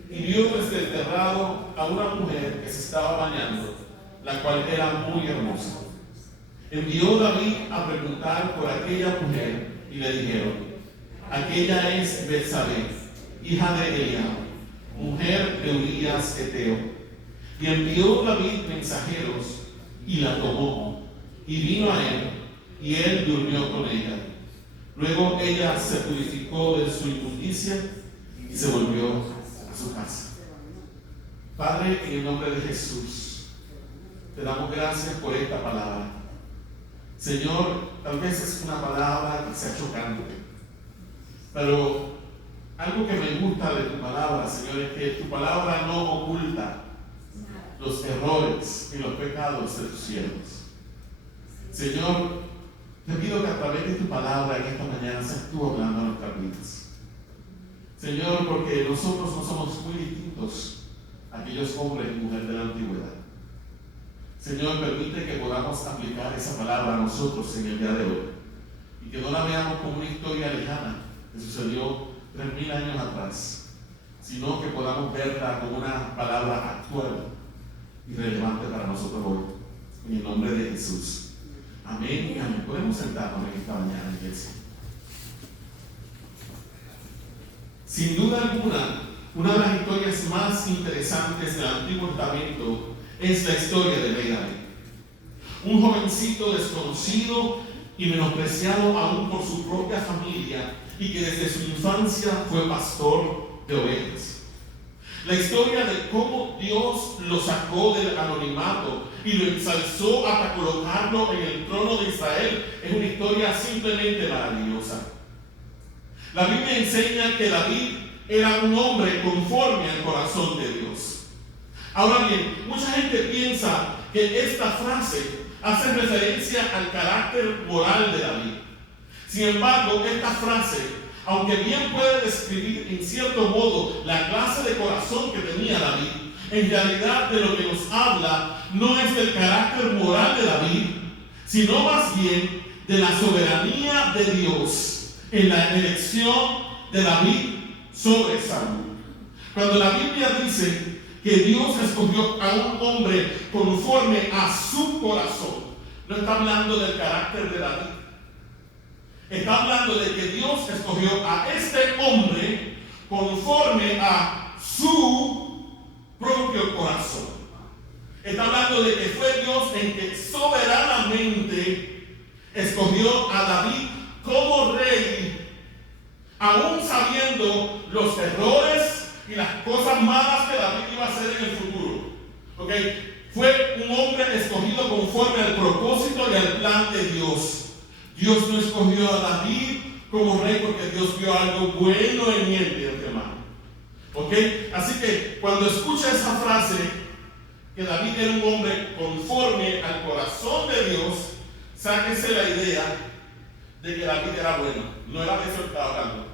Y vio desde el terrado a una mujer que se estaba bañando, la cual era muy hermosa. Envió David a preguntar por aquella mujer y le dijeron: aquella es Betsabé, hija de Eliab, mujer de Urías Eteo. Y envió David mensajeros y la tomó y vino a él, y él durmió con ella. Luego ella se purificó de su inmundicia y se volvió a su casa. Padre, en el nombre de Jesús, te damos gracias por esta palabra. Señor, tal vez es una palabra que sea chocante, pero algo que me gusta de tu palabra, Señor, es que tu palabra no oculta los errores y los pecados de tus siervos. Señor, te pido que a través de tu palabra en esta mañana seas tú hablando a nuestras vidas. Señor, porque nosotros no somos muy distintos a aquellos hombres y mujeres de la antigüedad. Señor, permite que podamos aplicar esa palabra a nosotros en el día de hoy. y que no la veamos como una historia lejana que sucedió 3000 años atrás, sino que podamos verla como una palabra actual y relevante para nosotros hoy, en el nombre de Jesús. Amén y amén. Podemos sentarnos en esta mañana, iglesia. Sin duda alguna, una de las historias más interesantes del Antiguo Testamento es la historia del rey David. Un jovencito desconocido y menospreciado aún por su propia familia y que desde su infancia fue pastor de ovejas. La historia de cómo Dios lo sacó del anonimato y lo ensalzó hasta colocarlo en el trono de Israel es una historia simplemente maravillosa. La Biblia enseña que David era un hombre conforme al corazón de Dios. Ahora bien, mucha gente piensa que esta frase hace referencia al carácter moral de David. Sin embargo, esta frase, aunque bien puede describir en cierto modo la clase de corazón que tenía David, en realidad de lo que nos habla no es del carácter moral de David, sino más bien de la soberanía de Dios en la elección de David sobre Saúl. Cuando la Biblia dice que Dios escogió a un hombre conforme a su corazón, no está hablando del carácter de David. Está hablando de que Dios escogió a este hombre conforme a su propio corazón. Está hablando de que fue Dios en que soberanamente escogió a David como rey, aún sabiendo los errores y las cosas malas que David iba a hacer en el futuro. Fue un hombre escogido conforme al propósito y al plan de Dios. Dios no escogió a David como rey porque Dios vio algo bueno en él, mi hermano. Así que cuando escucha esa frase, que David era un hombre conforme al corazón de Dios, sáquese la idea de que David era bueno. No era de eso que estaba hablando,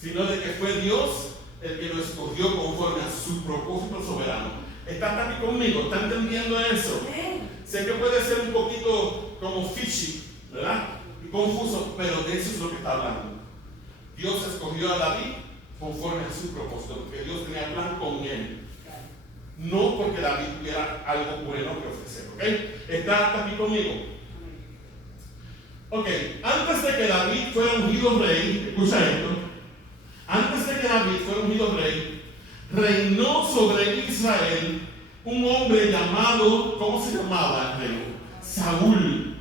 sino de que fue Dios el que lo escogió conforme a su propósito soberano. ¿Están aquí conmigo? ¿Están entendiendo eso? Sé que puede ser un poquito como fishy, ¿verdad? Y confuso, pero de eso es lo que está hablando. Dios escogió a David conforme a su propósito, porque Dios tenía plan con él. No porque David tuviera algo bueno que ofrecer, ¿Está aquí conmigo? Antes de que David fuera ungido rey, escucha esto. Antes de que David fuera ungido rey, reinó sobre Israel un hombre llamado, ¿cómo se llamaba el rey? Saúl.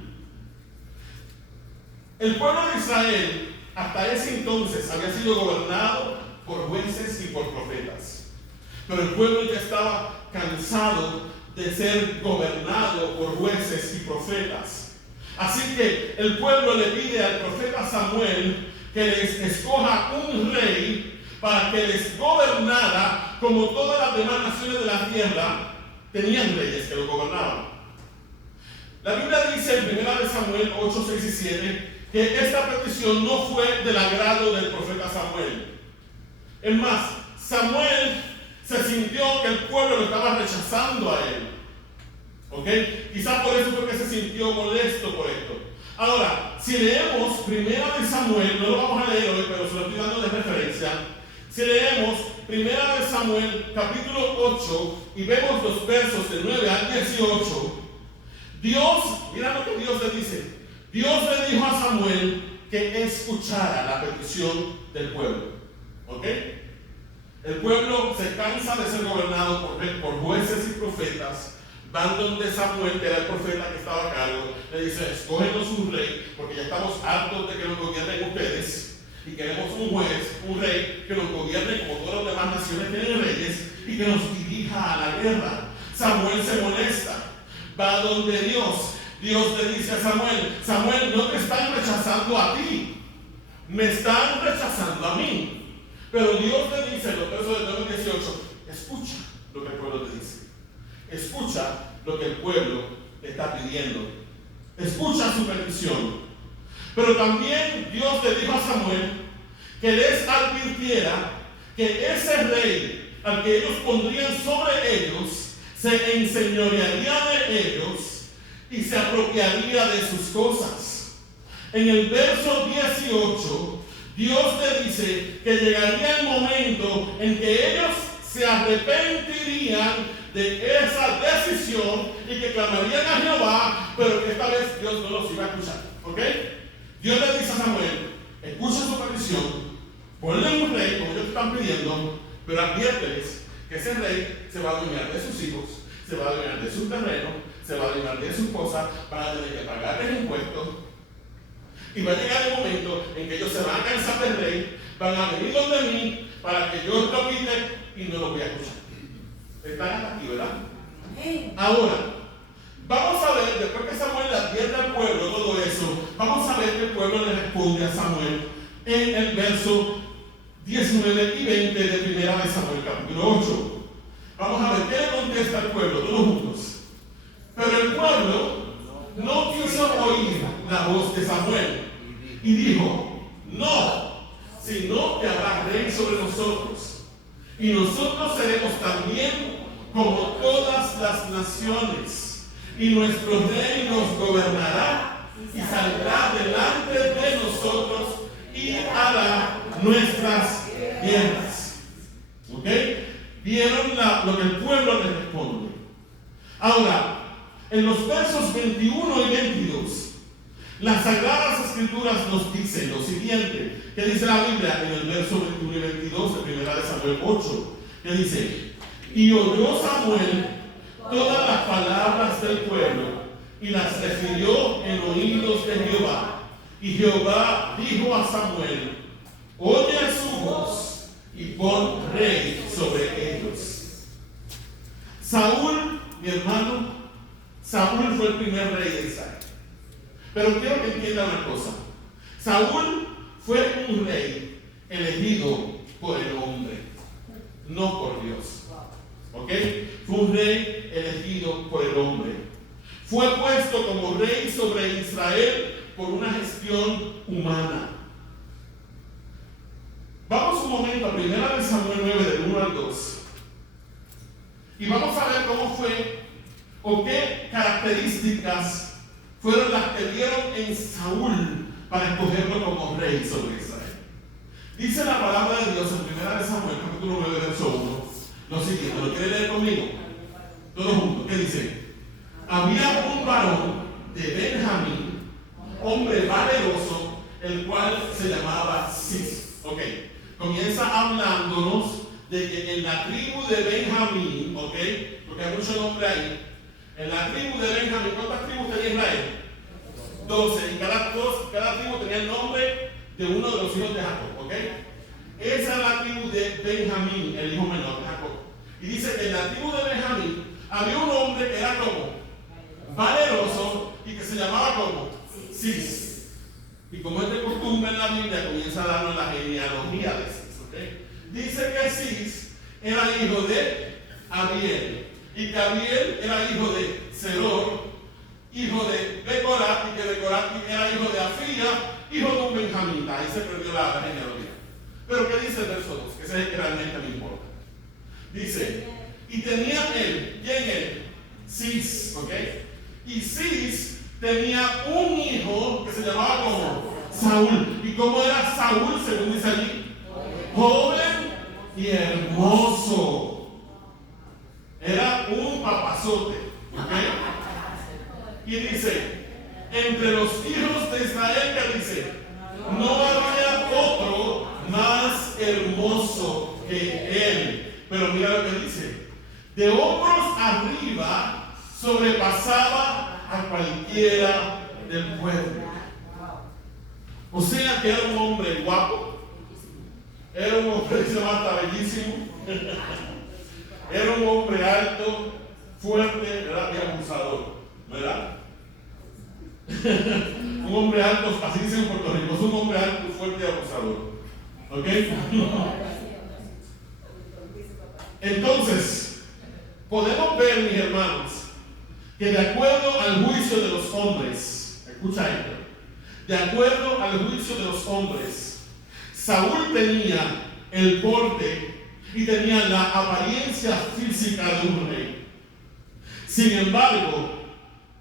El pueblo de Israel hasta ese entonces había sido gobernado por jueces y por profetas. Pero el pueblo ya estaba cansado de ser gobernado por jueces y profetas. Así que el pueblo le pide al profeta Samuel que les escoja un rey para que les gobernara como todas las demás naciones de la tierra tenían reyes que lo gobernaban. La Biblia dice en 1 Samuel 8, 6 y 7 que esta petición no fue del agrado del profeta Samuel. Es más, Samuel se sintió que el pueblo lo estaba rechazando a él. Quizás por eso fue que se sintió molesto por esto. Ahora, si leemos 1 Samuel, no lo vamos a leer hoy, pero se lo estoy dando de referencia. Si leemos 1 Samuel capítulo 8 y vemos los versos de 9 al 18, Dios, mira lo que Dios le dice. Dios le dijo a Samuel que escuchara la petición del pueblo. El pueblo se cansa de ser gobernado por jueces y profetas. Van donde Samuel, que era el profeta que estaba a cargo, le dice: escógenos un rey, porque ya estamos hartos de que nos gobiernen ustedes, y queremos un juez, un rey, que nos gobierne como todas las demás naciones tienen reyes, y que nos dirija a la guerra. Samuel se molesta, va donde Dios. Dios le dice a Samuel: Samuel, no te están rechazando a ti, me están rechazando a mí. Pero Dios le dice en los versos del 9 al 18: escucha lo que el pueblo te dice. Escucha lo que el pueblo te está pidiendo. Escucha su petición. Pero también Dios le dijo a Samuel que les advirtiera que ese rey al que ellos pondrían sobre ellos se enseñorearía de ellos y se apropiaría de sus cosas. En el verso 18, Dios te dice que llegaría el momento en que ellos se arrepentirían de esa decisión y que clamarían a Jehová, pero que esta vez Dios no los iba a escuchar. ¿Ok? Dios le dice a Samuel, escucha su petición, ponle un rey como ellos te están pidiendo, pero adviérteles que ese rey se va a adueñar de sus hijos, se va a adueñar de su terreno, se va a adueñar de su esposa, van a tener que pagarles impuestos. Y va a llegar el momento en que ellos se van a cansar del rey, van a venir donde mí para que yo lo quite y no lo voy a escuchar. Están hasta aquí, ¿verdad? Ahora, vamos a ver, después que Samuel le advierte al pueblo todo eso, vamos a ver que el pueblo le responde a Samuel en el verso 19 y 20 de Primera de Samuel, capítulo 8. Vamos a ver qué le contesta al pueblo, todos juntos. Pero el pueblo no quiso oír la voz de Samuel y dijo, no, sino que habrá rey sobre nosotros, y nosotros seremos también como todas las naciones, y nuestro rey nos gobernará y saldrá delante de nosotros y hará nuestras guerras. ¿Ok? ¿Vieron lo que el pueblo le responde? Ahora, en los versos 21 y 22, las Sagradas Escrituras nos dicen lo siguiente, que dice la Biblia en el verso 21 y 22 de Primera de Samuel 8, que dice, y oyó Samuel todas las palabras del pueblo y las refirió en oídos de Jehová. Y Jehová dijo a Samuel, oye su voz y pon rey sobre ellos. Saúl, mi hermano, Saúl fue el primer rey de Israel. Pero quiero que entienda una cosa. Saúl fue un rey elegido por el hombre, no por Dios. ¿Ok? Fue un rey elegido por el hombre. Fue puesto como rey sobre Israel por una gestión humana. Vamos un momento a 1 Samuel 9 del 1 al 2. Y vamos a ver cómo fue o qué características fueron las que vieron en Saúl para escogerlo como rey sobre Israel. Dice la palabra de Dios en 1 Samuel capítulo 9 verso 1 lo siguiente, ¿lo quiere leer conmigo? Todos juntos, ¿qué dice? Había un varón de Benjamín, hombre valeroso, el cual se llamaba Cis. Ok, comienza hablándonos de que en la tribu de Benjamín, ok, porque hay mucho nombre ahí, en la tribu de Benjamín, ¿cuántas tribus tenía Israel? 12, y cada tribu tenía el nombre de uno de los hijos de Jacob, ok. Esa es la tribu de Benjamín, el hijo menor de Jacob. Y dice que en la tribu de Benjamín había un hombre que era como valeroso y que se llamaba como Cis. Y como es de costumbre en la Biblia, comienza a darnos la genealogía de Cis, ¿ok? Dice que Cis era hijo de Abiel, y que Abiel era hijo de Seror, hijo de Becorat, y que Becorat era hijo de Afía, hijo de un benjamita. Ahí se perdió la genealogía. Pero ¿qué dice el verso 2? Que ese es el que realmente me importa. Dice, y tenía él, ¿quién él? Cis, ¿ok? Y Cis tenía un hijo que se llamaba como Saúl. ¿Y cómo era Saúl, según dice allí? Joven y hermoso. Era un papazote, ¿ok? Y dice, entre los hijos de Israel, que dice, no había otro más hermoso que él. Pero mira lo que dice, de hombros arriba sobrepasaba a cualquiera del pueblo. O sea que era un hombre guapo, era un hombre que se mata bellísimo, era un hombre alto, fuerte, ¿verdad? Y abusador, ¿verdad? Un hombre alto, así dicen en Puerto Rico, es un hombre alto, fuerte y abusador. ¿Ok? Entonces, podemos ver, mis hermanos, que de acuerdo al juicio de los hombres, escucha esto, de acuerdo al juicio de los hombres, Saúl tenía el porte y tenía la apariencia física de un rey. Sin embargo,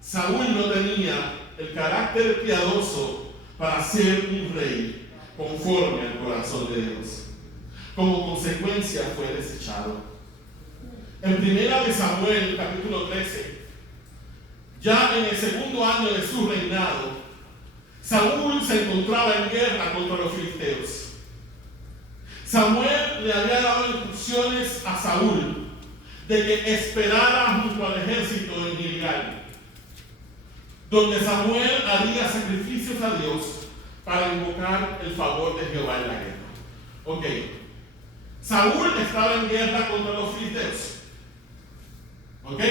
Saúl no tenía el carácter piadoso para ser un rey conforme al corazón de Dios. Como consecuencia fue desechado. En 1 Samuel capítulo 13, ya en el segundo año de su reinado, Saúl se encontraba en guerra contra los filisteos. Samuel le había dado instrucciones a Saúl de que esperara junto al ejército en Gilgal, donde Samuel haría sacrificios a Dios para invocar el favor de Jehová en la guerra. Ok, Saúl estaba en guerra contra los filisteos. Ok,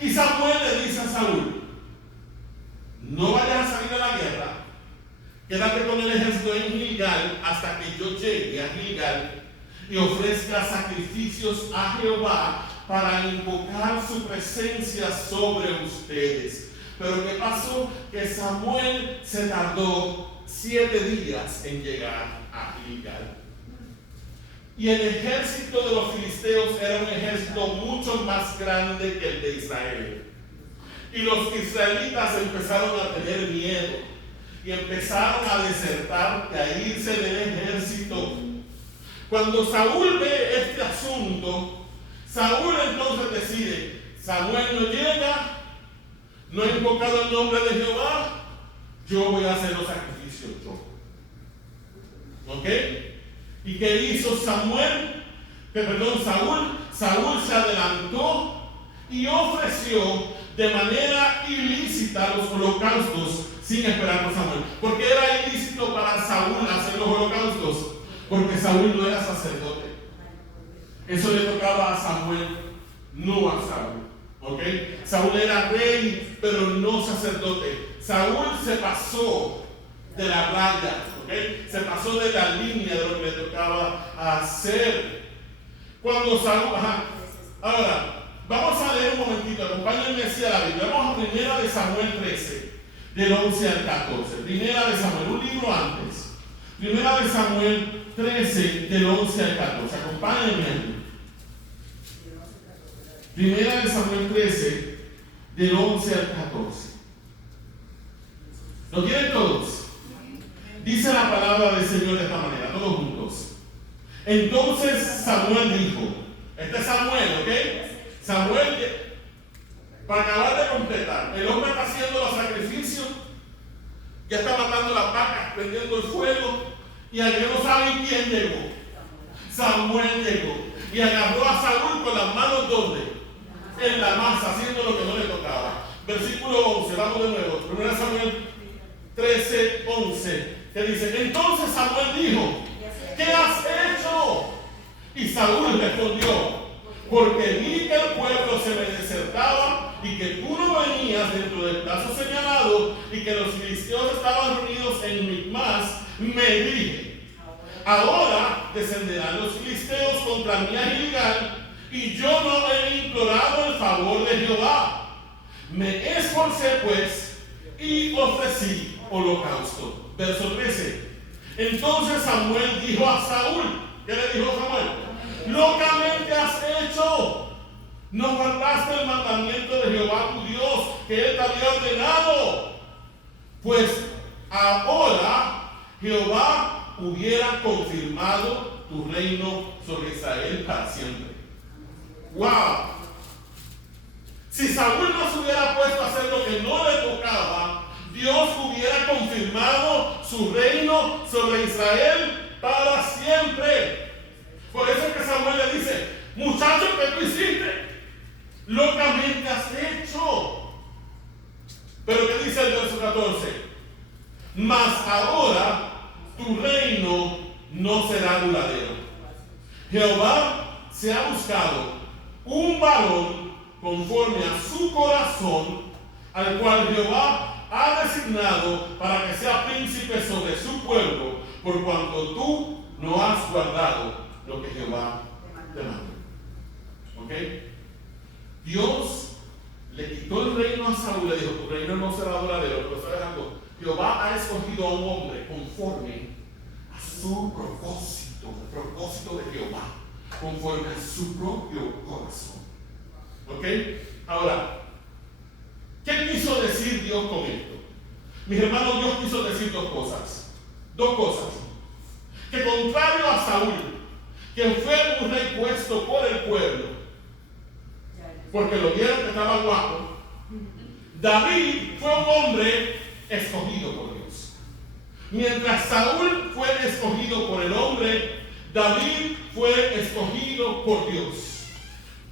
y Samuel le dice a Saúl: no vayas a salir a la guerra, quédate con el ejército en Gilgal hasta que yo llegue a Gilgal y ofrezca sacrificios a Jehová para invocar su presencia sobre ustedes. Pero ¿qué pasó? Que Samuel se tardó 7 días en llegar a Gilgal. Y el ejército de los filisteos era un ejército mucho más grande que el de Israel. Y los israelitas empezaron a tener miedo y empezaron a desertar y a irse del ejército. Cuando Saúl ve este asunto, Saúl entonces decide: Samuel no llega, no ha invocado el nombre de Jehová, yo voy a hacer los sacrificios yo. ¿Ok? ¿Y qué hizo Saúl? Saúl se adelantó y ofreció de manera ilícita los holocaustos sin esperar por Samuel. ¿Por qué era ilícito para Saúl hacer los holocaustos? Porque Saúl no era sacerdote. Eso le tocaba a Samuel, no a Saúl. ¿Ok? Saúl era rey, pero no sacerdote. Saúl se pasó de la raya, ¿ok? Se pasó de la línea de lo que le tocaba hacer. Cuando Saúl, ahora, vamos a leer un momentito, acompáñenme hacia la Biblia. Vamos a 1 Samuel 13, del 11 al 14. 1 Samuel, un libro antes. 1 Samuel 13, del 11 al 14. Acompáñenme aquí. 1 Samuel 13, del 11 al 14. ¿Lo tienen todos? Dice la palabra del Señor de esta manera, todos juntos. Entonces Samuel dijo, este es Samuel, ¿ok? Samuel, para acabar de completar, el hombre está haciendo los sacrificios, ya está matando las vacas, prendiendo el fuego, y alguien no sabe quién llegó. Samuel llegó y agarró a Saúl con las manos ¿dónde? En la masa, haciendo lo que no le tocaba. Versículo 11, vamos de nuevo. 1 Samuel 13, 11, que dice: entonces Samuel dijo, ¿qué has hecho? Y Saúl respondió: porque vi que el pueblo se me desertaba y que tú no venías dentro del plazo señalado y que los filisteos estaban reunidos en Micmas, me dije: ahora descenderán los filisteos contra mí a Gilgal, y yo no he implorado el favor de Jehová. Me esforcé pues y ofrecí holocausto. Verso 13. Entonces Samuel dijo a Saúl, ¿qué le dijo Samuel? Locamente has hecho, no guardaste el mandamiento de Jehová tu Dios que él te había ordenado, pues ahora Jehová hubiera confirmado tu reino sobre Israel para siempre. ¡Wow! Si Saúl no se hubiera puesto a hacer lo que no le tocaba, Dios hubiera confirmado su reino sobre Israel para siempre. Por eso es que Samuel le dice: muchacho, ¿qué tú hiciste? Locamente has hecho. Pero ¿qué dice el verso 14? Mas ahora tu reino no será duradero. Jehová se ha buscado un varón conforme a su corazón, al cual Jehová ha designado para que sea príncipe sobre su pueblo, por cuanto tú no has guardado lo que Jehová te mandó. ¿Ok? Dios le quitó el reino a Saúl, le dijo: tu reino no será duradero, pero está dejando. Jehová ha escogido a un hombre conforme a su propósito, el propósito de Jehová, conforme a su propio corazón. ¿Ok? Ahora, ¿qué quiso decir Dios con esto? Mis hermanos, Dios quiso decir dos cosas. Dos cosas. Que contrario a Saúl, quien fue un rey puesto por el pueblo, porque lo vieron que estaba guapo, David fue un hombre escogido por Dios. Mientras Saúl fue escogido por el hombre, David fue escogido por Dios.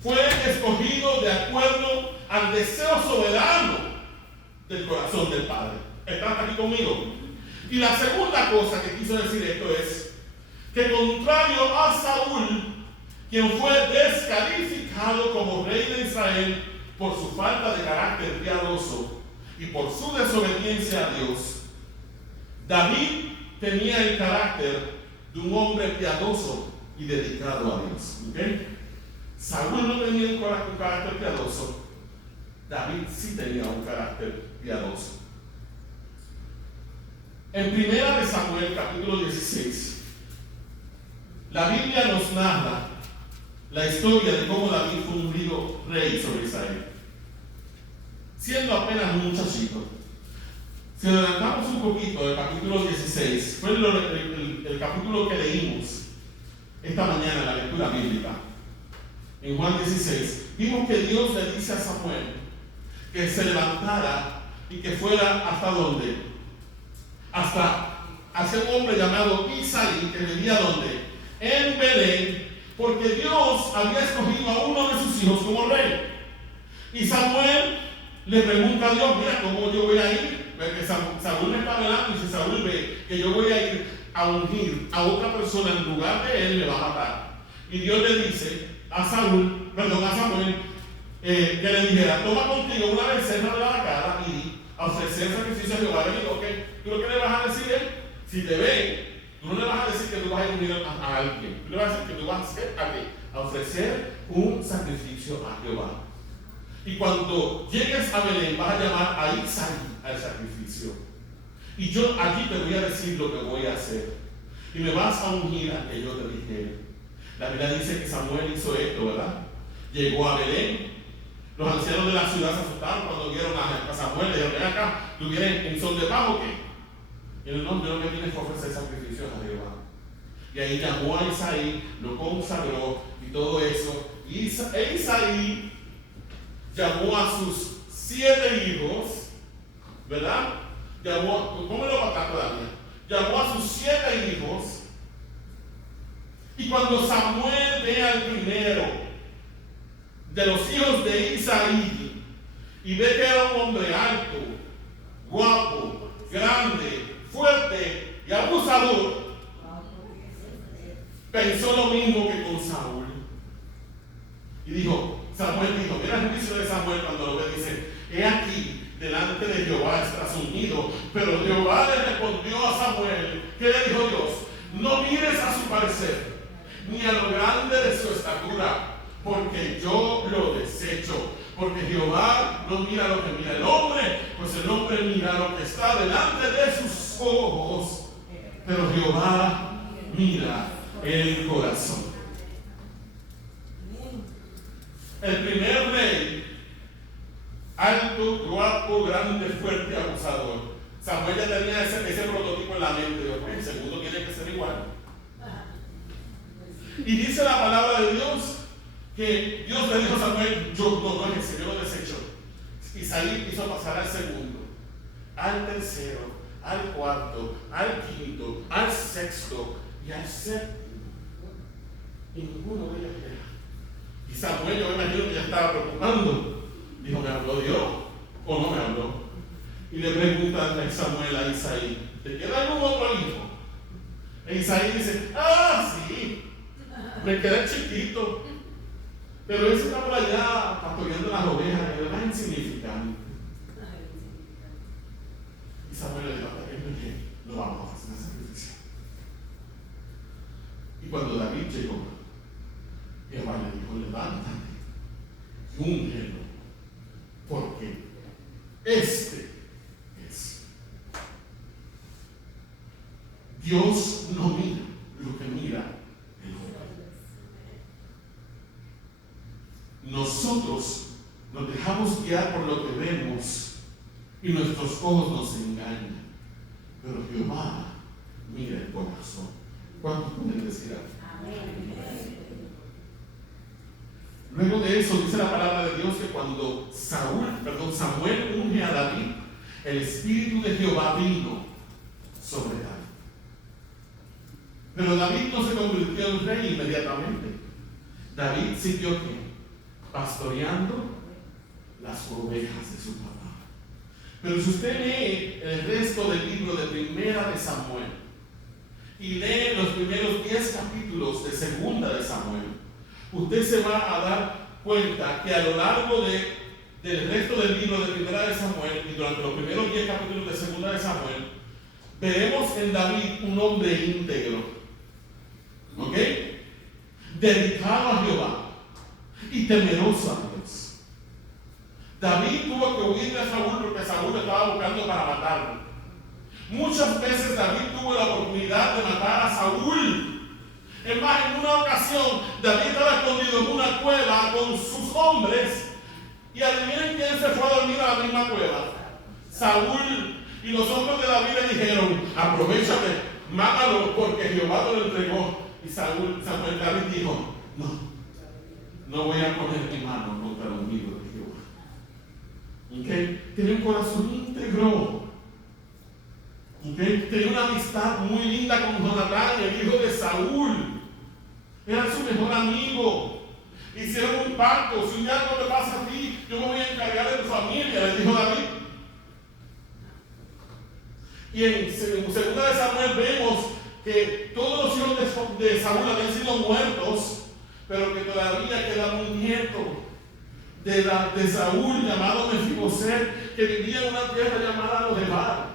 Fue escogido de acuerdo al deseo soberano del corazón del Padre. ¿Estás aquí conmigo? Y la segunda cosa que quiso decir esto es que contrario a Saúl, quien fue descalificado como rey de Israel por su falta de carácter piadoso y por su desobediencia a Dios, David tenía el carácter de un hombre piadoso y dedicado a Dios. ¿Okay? Saúl no tenía un carácter piadoso, David sí tenía un carácter piadoso. En 1 Samuel capítulo 16, la Biblia nos narra la historia de cómo David fue ungido rey sobre Israel, siendo apenas un muchachito. Si adelantamos un poquito del capítulo 16, fue el capítulo que leímos esta mañana en la lectura bíblica. En Juan 16, vimos que Dios le dice a Samuel que se levantara y que fuera hasta dónde, hasta hacia un hombre llamado Isaí, que vivía donde, en Belén, porque Dios había escogido a uno de sus hijos como rey. Y Samuel le pregunta a Dios, mira, ¿cómo yo voy a ir? Porque Saúl me está hablando, y si Saúl ve que yo voy a ir a ungir a otra persona en lugar de él, me va a matar. Y Dios le dice a Samuel, que le dijera, toma contigo una becerra de la cara y a ofrecer sacrificio a Jehová. Y digo, ok, ¿tú lo que le vas a decir él? Si te ve, tú no le vas a decir que tú vas a unir a alguien, tú le vas a decir que tú vas a hacer a ofrecer un sacrificio a Jehová. Y cuando llegues a Belén, vas a llamar a Isaí al sacrificio. Y yo allí te voy a decir lo que voy a hacer. Y me vas a ungir a que yo te dije. La Biblia dice que Samuel hizo esto, ¿verdad? Llegó a Belén. Los ancianos de la ciudad se asustaron cuando vieron a Samuel. Le dijeron, ven acá, ¿tú vienes en son de paz o qué? Y el nombre lo que tienes fue ofrecer sacrificios a Jehová. Y ahí llamó a Isaí, lo consagró y todo eso. Y Isaí llamó a sus 7 hijos, ¿verdad? Póngalo para acá todavía. Llamó a sus 7 hijos. Y cuando Samuel ve al primero de los hijos de Isaí y ve que era un hombre alto, guapo, grande, fuerte y abusador, pensó lo mismo que con Saúl. Y Samuel dijo, mira el juicio de Samuel cuando lo ve, dice, he aquí, delante de Jehová estás unido. Pero Jehová le respondió a Samuel, ¿qué le dijo Dios? No mires a su parecer, ni a lo grande de su estatura, porque yo lo desecho. Porque Jehová no mira lo que mira el hombre, pues el hombre mira lo que está delante de sus ojos, pero Jehová mira el corazón. El primer rey, alto, guapo, grande, fuerte, abusador. Samuel ya tenía ese prototipo en la mente. El segundo tiene que ser igual. Y dice la palabra de Dios que Dios le dijo a Samuel, yo no es ese, yo lo desecho. Isaí hizo pasar al segundo, al tercero, al cuarto, al quinto, al sexto y al séptimo. Y ninguno de ellos era. Y Samuel, yo me imagino que ya estaba preocupando. Dijo, ¿me habló Dios o no me habló? Y le pregunta a Samuel a Isaí, ¿te queda algún otro hijo? E Isaí dice, sí, me quedé chiquito, pero ese está por allá pastoreando las ovejas, que es más insignificante. Y Samuel le dijo, no vamos a hacer una sacrificio. Y cuando David llegó, Jehová le dijo, levántate y úngelo, porque este es. Dios no mira lo que mira el hombre. Nosotros nos dejamos guiar por lo que vemos y nuestros ojos nos engañan. pero Jehová mira el corazón. ¿Cuántos pueden decir amén? Luego de eso dice la palabra de Dios que cuando Samuel unge a David, el Espíritu de Jehová vino sobre David. Pero David no se convirtió en rey inmediatamente. David siguió ¿qué? Pastoreando las ovejas de su papá. Pero si usted lee el resto del libro de Primera de Samuel y lee los primeros 10 capítulos de Segunda de Samuel, usted se va a dar cuenta que a lo largo del resto del libro de Primera de Samuel y durante los primeros 10 capítulos de Segunda de Samuel, veremos en David un hombre íntegro, ¿ok? Dedicado a Jehová y temeroso a Dios. David tuvo que huirle a Saúl porque Saúl lo estaba buscando para matarlo. Muchas veces David tuvo la oportunidad de matar a Saúl. Es más, en una ocasión David estaba escondido en una cueva con sus hombres y adivinen quién se fue a dormir a la misma cueva. Saúl. Y los hombres de David le dijeron: aprovechate, mátalo porque Jehová te lo entregó. Y Samuel David dijo: no voy a poner mi mano contra el ungido de Jehová. ¿Okay? Tenía un corazón íntegro. ¿Okay? Tenía una amistad muy linda con Jonatán, el hijo de Saúl. Era su mejor amigo. Hicieron un pacto: si un día algo te pasa a ti, yo me voy a encargar de tu familia, le dijo David. Y en Segunda de Samuel vemos que todos los hijos de Saúl habían sido muertos, pero que todavía quedaba un nieto de Saúl llamado Mefiboset, que vivía en una tierra llamada Lodebar.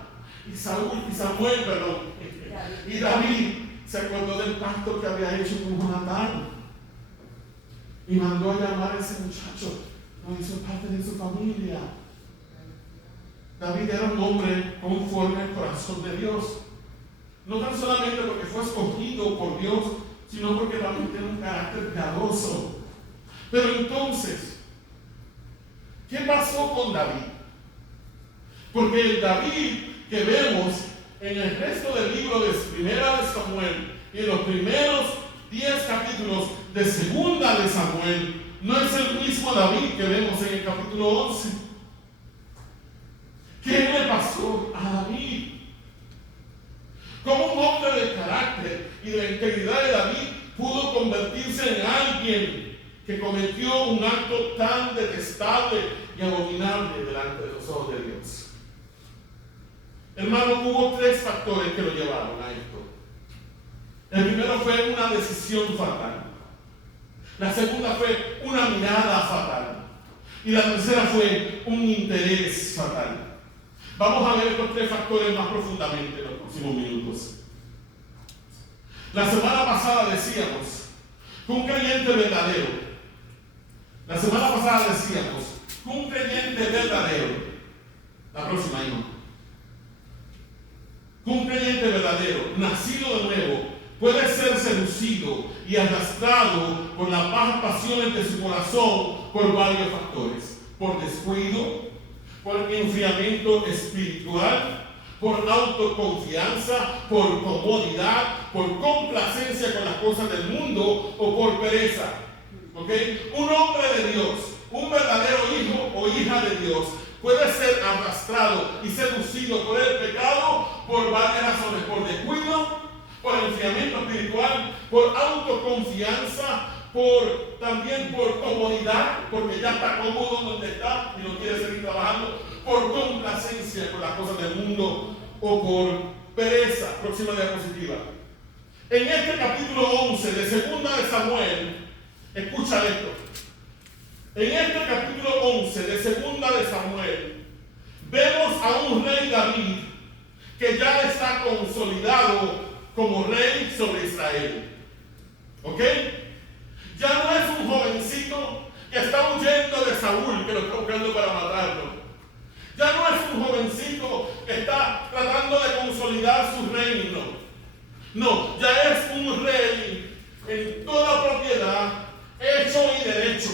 Y David se acordó del pacto que había hecho con Jonatán y mandó a llamar a ese muchacho. Lo hizo parte de su familia. David era un hombre conforme al corazón de Dios. No tan solamente porque fue escogido por Dios, sino porque también tiene un carácter piadoso. Pero entonces, ¿qué pasó con David? Porque el David que vemos en el resto del libro de Primera de Samuel y en los primeros 10 capítulos de Segunda de Samuel no es el mismo David que vemos en el capítulo 11. ¿Qué le pasó a David? ¿Cómo un hombre de carácter y de la integridad de David pudo convertirse en alguien que cometió un acto tan detestable y abominable delante de los ojos de Dios? Hermano, hubo 3 factores que lo llevaron a esto. El primero fue una decisión fatal. La segunda fue una mirada fatal. Y la tercera fue un interés fatal. Vamos a ver estos 3 factores más profundamente en los próximos minutos. La semana pasada decíamos que un creyente verdadero, la próxima hijo, que un creyente verdadero, nacido de nuevo, puede ser seducido y arrastrado por las bajas pasiones de su corazón por varios factores: por descuido, por enfriamiento espiritual, por autoconfianza, por comodidad, por complacencia con las cosas del mundo o por pereza. ¿Okay? Un hombre de Dios, un verdadero hijo o hija de Dios, puede ser arrastrado y seducido por el pecado por varias razones: por descuido, por enfriamiento espiritual, por autoconfianza, también por comodidad, porque ya está cómodo donde está y no quiere seguir trabajando, por complacencia con las cosas del mundo o por pereza. Próxima diapositiva. En este capítulo 11 de Segunda de Samuel, escucha esto. En este capítulo 11 de Segunda de Samuel, vemos a un rey David que ya está consolidado como rey sobre Israel. ¿Ok? Ya no es un jovencito que está huyendo de Saúl, que lo está buscando para matarlo. Ya no es un jovencito que está tratando de consolidar su reino. No, ya es un rey en toda propiedad, hecho y derecho.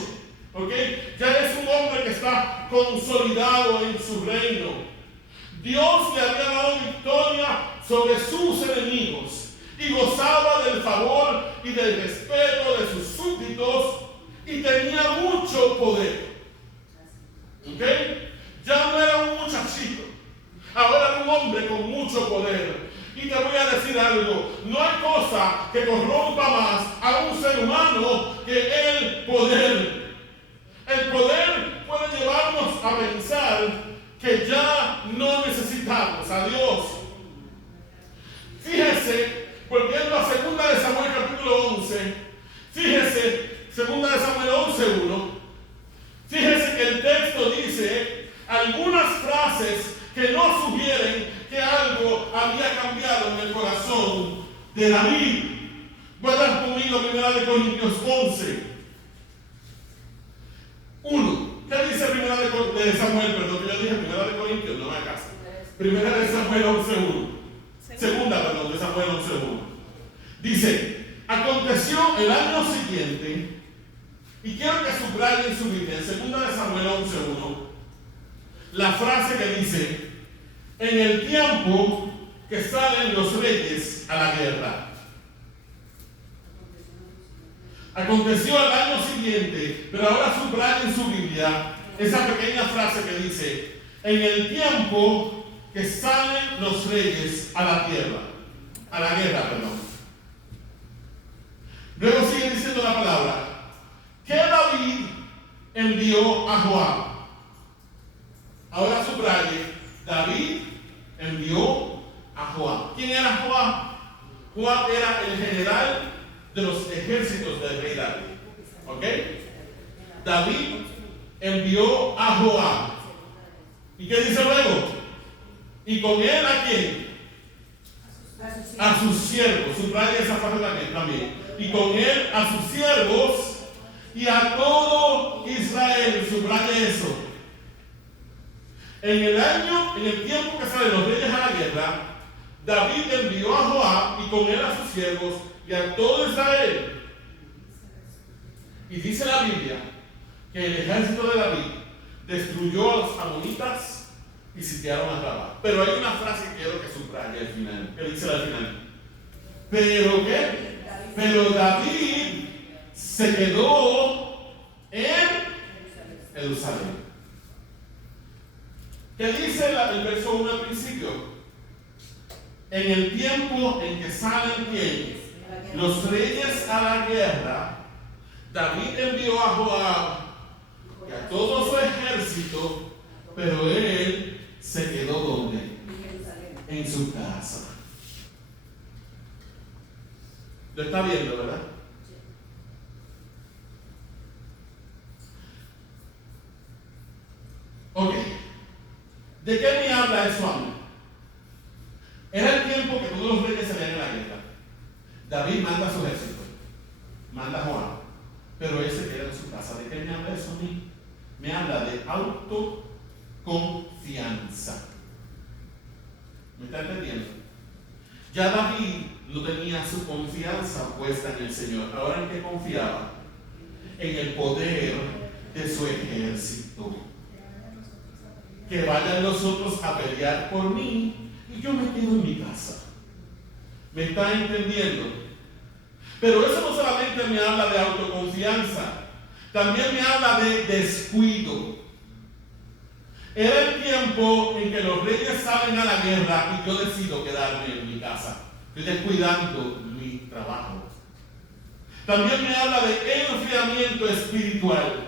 ¿Ok? Ya es un hombre que está consolidado en su reino. Dios le había dado victoria sobre sus enemigos y gozaba del favor y del respeto de sus súbditos y tenía mucho poder. ¿Ok? Ya no era un muchachito, ahora era un hombre con mucho poder. Y te voy a decir algo, no hay cosa que corrompa más a un ser humano que el poder. El poder puede llevarnos a pensar que ya no necesitamos a Dios. Fíjese, volviendo a 2 de Samuel capítulo 11, fíjese, 2 de Samuel 11:1, fíjese que el texto dice algunas frases que no sugieren que algo había cambiado en el corazón de David. Vayan conmigo, 1 Corintios 11. 1. ¿Qué dice 1 de Samuel? Perdón, que yo dije 1 de Corintios, no me hagas. 1 de Samuel 11:1. Segunda de Samuel 11:1. Dice, aconteció el año siguiente, y quiero que subrayen su Biblia, en 2 de Samuel 11:1, la frase que dice, en el tiempo que salen los reyes a la guerra. Aconteció al año siguiente, pero ahora subrayen su Biblia esa pequeña frase que dice, en el tiempo que salen los reyes a la guerra, perdón. Luego sigue diciendo la palabra, que David envió a Joab. Ahora subraye, David envió a Joab. ¿Quién era Joab? Joab era el general de los ejércitos del rey David. ¿Ok? David envió a Joab. ¿Y qué dice luego? ¿Y con él a quién? A sus siervos. Subraya esa parte también. Y con él a sus siervos y a todo Israel. Subraya eso. En el tiempo que salen los reyes a la guerra, David envió a Joab y con él a sus siervos y a todo Israel. Y dice la Biblia que el ejército de David destruyó a los amonitas y sitiaron a Rabá. Pero hay una frase que quiero que subraye al final. ¿Qué dice al final? ¿Pero qué? Pero David se quedó en Jerusalén. ¿Qué dice el verso 1 al principio? En el tiempo en que salen ¿quién? Los reyes a la guerra, David envió a Joab y a todo su ejército, pero él se quedó ¿dónde? En su casa. Lo está viendo, ¿verdad? Ok. ¿De qué me habla eso a mí? Era el tiempo que todos los reyes salían a la guerra. David manda a su ejército, manda a Joab, pero él se queda en su casa. ¿De qué me habla eso a mí? Me habla de autoconfianza. ¿Me está entendiendo? Ya David no tenía su confianza puesta en el Señor. ¿Ahora en qué confiaba? En el poder de su ejército. Que vayan los otros a pelear por mí y yo me quedo en mi casa. ¿Me está entendiendo? Pero eso no solamente me habla de autoconfianza, también me habla de descuido. Era el tiempo en que los reyes salen a la guerra y yo decido quedarme en mi casa. Estoy descuidando mi trabajo. También me habla de enfriamiento espiritual.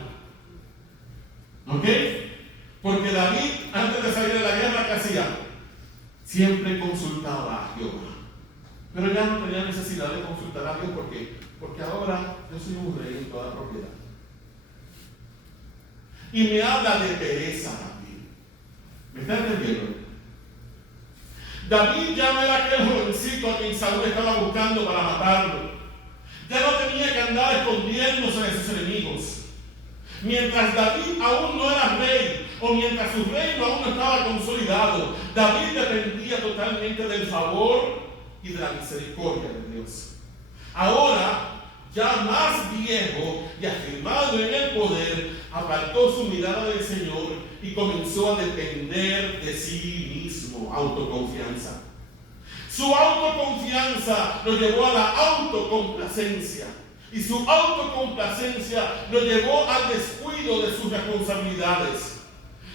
¿Ok? Porque David, antes de salir a la guerra, ¿qué hacía? Siempre consultaba a Jehová. Pero ya no tenía necesidad de consultar a Dios. ¿Por qué? Porque ahora yo soy un rey en toda propiedad. Y me habla de pereza también. ¿Me está entendiendo? David ya no era aquel jovencito a quien Saúl estaba buscando para matarlo. Ya no tenía que andar escondiéndose de sus enemigos. Mientras David aún no era rey, o mientras su reino aún no estaba consolidado, David dependía totalmente del favor y de la misericordia de Dios. Ahora, ya más viejo y afirmado en el poder, apartó su mirada del Señor y comenzó a depender de sí mismo, autoconfianza. Su autoconfianza lo llevó a la autocomplacencia. Y su autocomplacencia lo llevó al descuido de sus responsabilidades.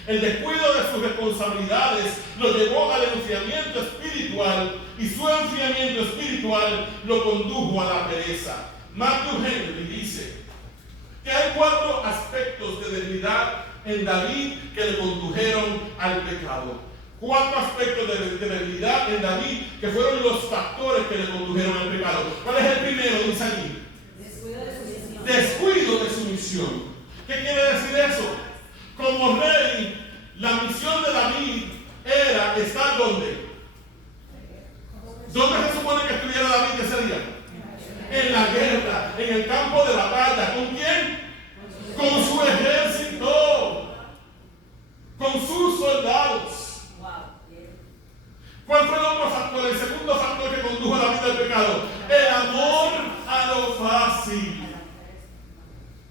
El descuido de sus responsabilidades lo llevó al enfriamiento espiritual. Y su enfriamiento espiritual lo condujo a la pereza. Matthew Henry dice que hay 4 aspectos de debilidad en David que le condujeron al pecado. 4 aspectos de debilidad en David que fueron los factores que le condujeron al pecado. ¿Cuál es el primero? Dice allí. Descuido de su misión. Descuido de su misión. ¿Qué quiere decir eso? Como rey, la misión de David era estar ¿dónde? ¿Dónde se supone que estuviera David ese día? En la guerra, en el campo de batalla. ¿Con quién? Con su ejército, con sus soldados. ¿Cuál fue el otro factor? El segundo factor que condujo a la vida del pecado. El amor a lo fácil.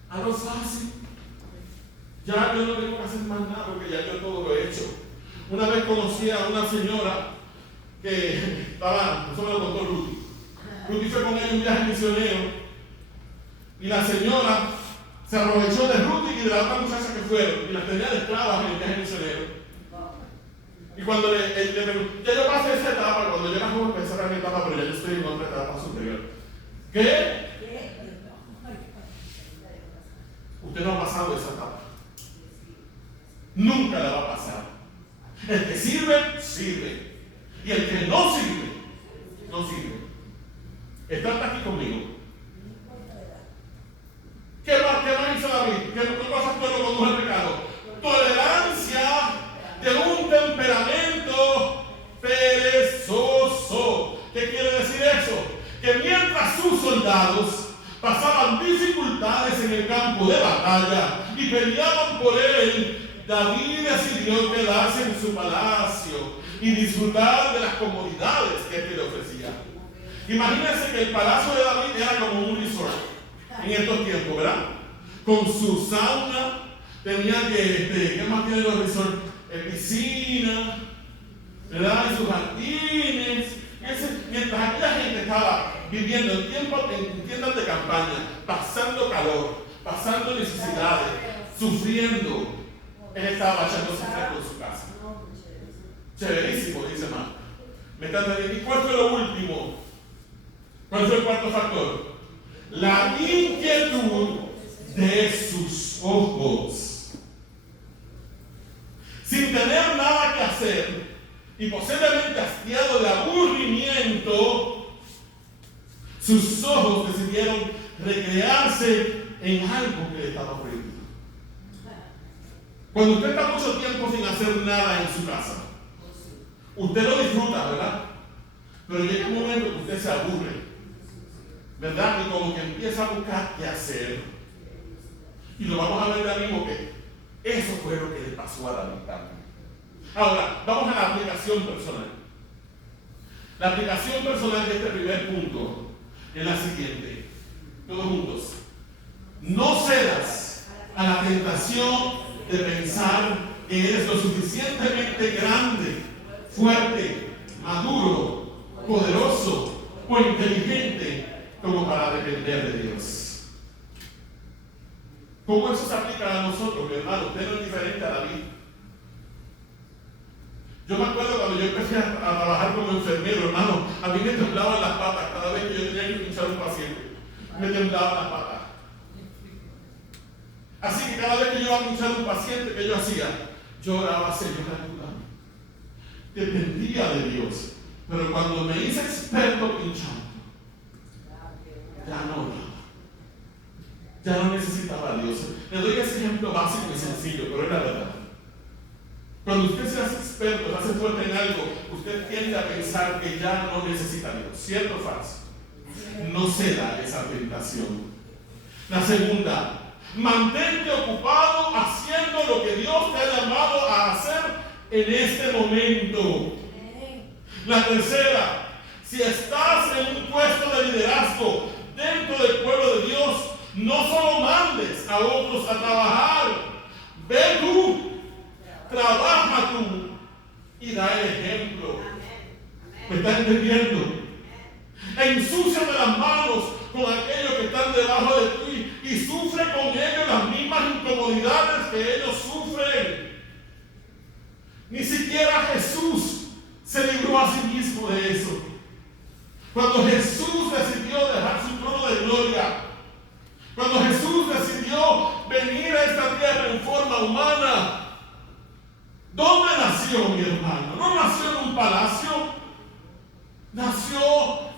A lo fácil. Ya yo no tengo que hacer más nada porque ya yo todo lo he hecho. Una vez conocí a una señora que estaba, eso me lo contó Rudy. Rudy fue con ella en un viaje misionero y la señora se aprovechó de Rudy y de la otra muchacha que fueron y las tenía de esclavas en el viaje misionero. Y cuando le preguntó, ya yo pasé esa etapa, cuando yo era joven pensaba en mi etapa, pero ya yo estoy en otra etapa superior. ¿Qué? Usted no ha pasado esa etapa. Nunca la va a pasar. El que sirve, sirve. Y el que no sirve, no sirve. ¿Está aquí conmigo? ¿Qué más hizo David? ¿Qué cosas que lo condujo al pecado? Tolerancia de un temperamento perezoso. ¿Qué quiere decir eso? Que mientras sus soldados pasaban dificultades en el campo de batalla y peleaban por él, David decidió quedarse en su palacio y disfrutar de las comodidades que éste le ofrecía. Imagínense que el palacio de David era como un resort en estos tiempos, ¿verdad? Con su sauna, tenía ¿qué más tienen los resorts? Piscina, ¿verdad? Y sus jardines. Mientras aquella gente estaba viviendo en tiendas de campaña, pasando calor, pasando necesidades, sufriendo, él estaba echándose fresco en su casa. Chéverísimo, dice Marco. ¿Me están diciendo? ¿Y cuál fue lo último? ¿Cuál fue el cuarto factor? La inquietud de sus ojos. Sin tener nada que hacer y posiblemente hastiado de aburrimiento, sus ojos decidieron recrearse en algo que le estaba prohibido. Cuando usted está mucho tiempo sin hacer nada en su casa, usted lo disfruta, ¿verdad? Pero llega un momento que usted se aburre, ¿verdad? Y como que empieza a buscar qué hacer. Y lo vamos a ver ya mismo que eso fue lo que le pasó a David también. Ahora, vamos a la aplicación personal. La aplicación personal de este primer punto es la siguiente. Todos juntos. No cedas a la tentación de pensar que eres lo suficientemente grande, fuerte, maduro, poderoso o inteligente como para depender de Dios. ¿Cómo eso se aplica a nosotros, mi hermano? Usted no es diferente a David. Yo me acuerdo cuando yo empecé a trabajar como enfermero, hermano, a mí me temblaban las patas cada vez que yo tenía que pinchar a un paciente. Me temblaban las patas. Así que cada vez que yo iba a pinchar a un paciente, ¿qué yo hacía? Yo oraba, Señor, ayúdame. Dependía de Dios. Pero cuando me hice experto pinchando, ya no oraba. Ya no necesitaba a Dios. Le doy ese ejemplo básico y sencillo, pero es la verdad. Cuando usted se hace experto, se hace fuerte en algo, usted tiende a pensar que ya no necesita a Dios. ¿Cierto o falso? No ceda esa tentación. La segunda, mantente ocupado haciendo lo que Dios te ha llamado a hacer en este momento. La tercera, si estás en un puesto de liderazgo dentro del pueblo de Dios, no solo mandes a otros a trabajar, ve tú, trabaja tú y da el ejemplo. ¿Me estás entendiendo? Ensúciame las manos con aquellos que están debajo de ti y sufre con ellos las mismas incomodidades que ellos sufren. Ni siquiera Jesús se libró a sí mismo de eso. Cuando Jesús decidió dejar su trono de gloria, cuando Jesús decidió venir a esta tierra en forma humana, ¿dónde nació, mi hermano? No nació en un palacio, nació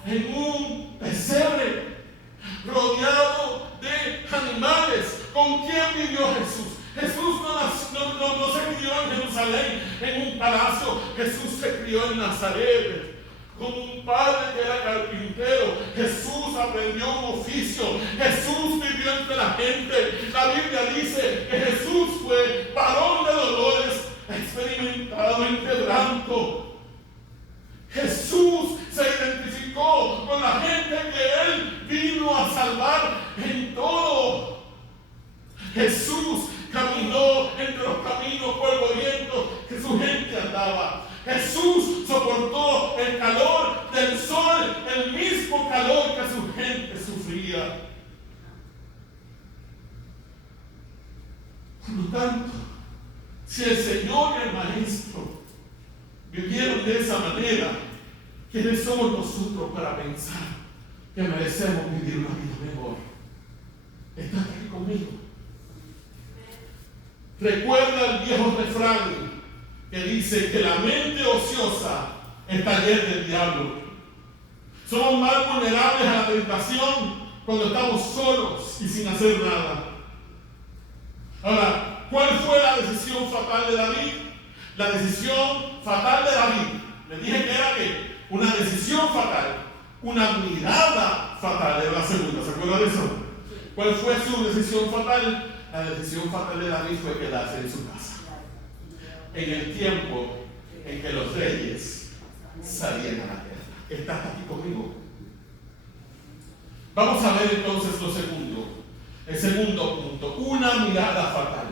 en un pesebre rodeado de animales. ¿Con quién vivió Jesús? Jesús no se crió en Jerusalén en un palacio. Jesús se crió en Nazaret con un padre que era carpintero. Jesús aprendió un oficio. Jesús vivió entre la gente. La Biblia dice que Jesús fue varón de dolores, experimentado en quebranto. Jesús se identificó con la gente que Él vino a salvar en todo. Jesús caminó entre los caminos polvorientos que su gente andaba. Jesús soportó el calor del sol, el mismo calor que su gente sufría. Por lo tanto, si el Señor y el Maestro vivieron de esa manera, ¿quiénes somos nosotros para pensar que merecemos vivir una vida mejor? ¿Estás aquí conmigo? Recuerda el viejo refrán que dice que la mente ociosa es taller del diablo. Somos más vulnerables a la tentación cuando estamos solos y sin hacer nada. Ahora, ¿cuál fue la decisión fatal de David? La decisión fatal de David, le dije que era ¿qué? Una decisión fatal, una mirada fatal, era la segunda, ¿se acuerdan de eso? ¿Cuál fue su decisión fatal? La decisión fatal de David fue quedarse en su casa, en el tiempo en que los reyes salían a la guerra. ¿Estás aquí conmigo? Vamos a ver entonces lo segundo, el segundo punto, una mirada fatal,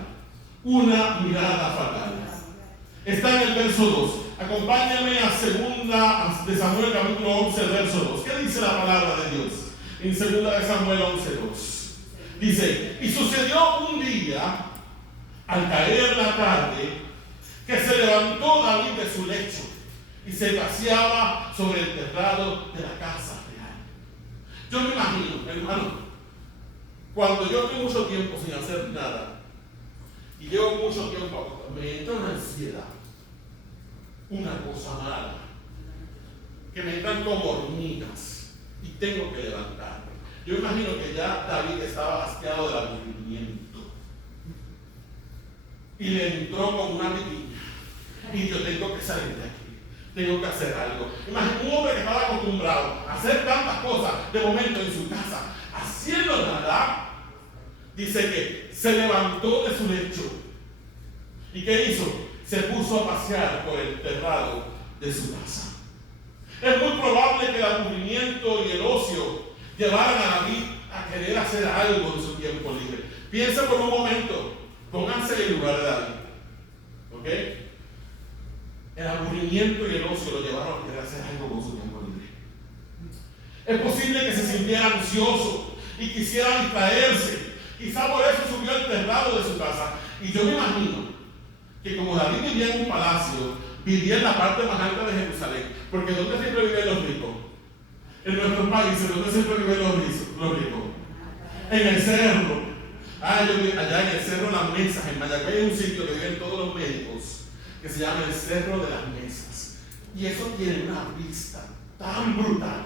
una mirada fatal. Está en el verso 2. Acompáñame a segunda de Samuel capítulo 11, verso 2. ¿Qué dice la palabra de Dios? En segunda de Samuel 11, 2. Dice, y sucedió un día, al caer la tarde, que se levantó David de su lecho y se paseaba sobre el terrado de la casa real. Yo me imagino, hermano, cuando yo estoy mucho tiempo sin hacer nada y llevo mucho tiempo, me entra una ansiedad, una cosa mala, que me entran como hormigas y tengo que levantarme. Yo imagino que ya David estaba hastiado del aburrimiento y le entró como una vidilla y yo tengo que salir de aquí, tengo que hacer algo. Imagínate un hombre que estaba acostumbrado a hacer tantas cosas de momento en su casa, haciendo nada. Dice que se levantó de su lecho y ¿qué hizo? Se puso a pasear por el terrado de su casa. Es muy probable que el aburrimiento y el ocio llevaran a David a querer hacer algo en su tiempo libre. Piensa por un momento, pónganse en el lugar de David, ¿ok? El aburrimiento y el ocio lo llevaron a querer hacer algo con su tiempo libre. Es posible que se sintiera ansioso y quisiera distraerse. Quizá por eso subió al terrado de su casa. Y yo me imagino que como David vivía en un palacio, vivía en la parte más alta de Jerusalén. Porque ¿dónde siempre viven los ricos? En nuestros países, ¿dónde siempre viven los ricos? En el cerro. Allá en el cerro Las Mesas, en Mayagüez hay un sitio que viven todos los médicos, que se llama el Cerro de las Mesas. Y eso tiene una vista tan brutal.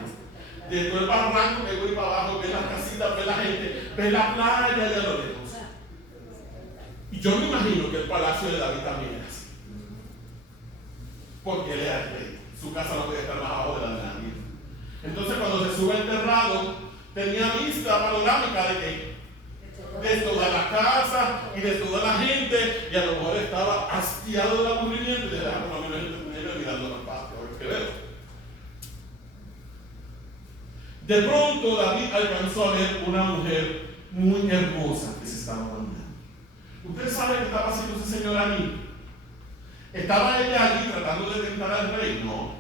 De todo el barranco que voy para abajo, ves las casitas, ves la gente, ves la playa allá a lo lejos. Y yo me imagino que el palacio de David también era así. Porque él era el rey. Su casa no podía estar más abajo de la de nadie. Entonces cuando se sube al terrado, tenía vista panorámica de que de toda la casa y de toda la gente, y a lo mejor estaba hastiado del aburrimiento y le dejaba por lo menos entretenerlo mirando los patios, a ver qué veo. De pronto David alcanzó a ver una mujer muy hermosa que se estaba bañando. ¿Ustedes saben qué estaba haciendo ese señor allí? ¿Estaba ella allí tratando de tentar al rey? No.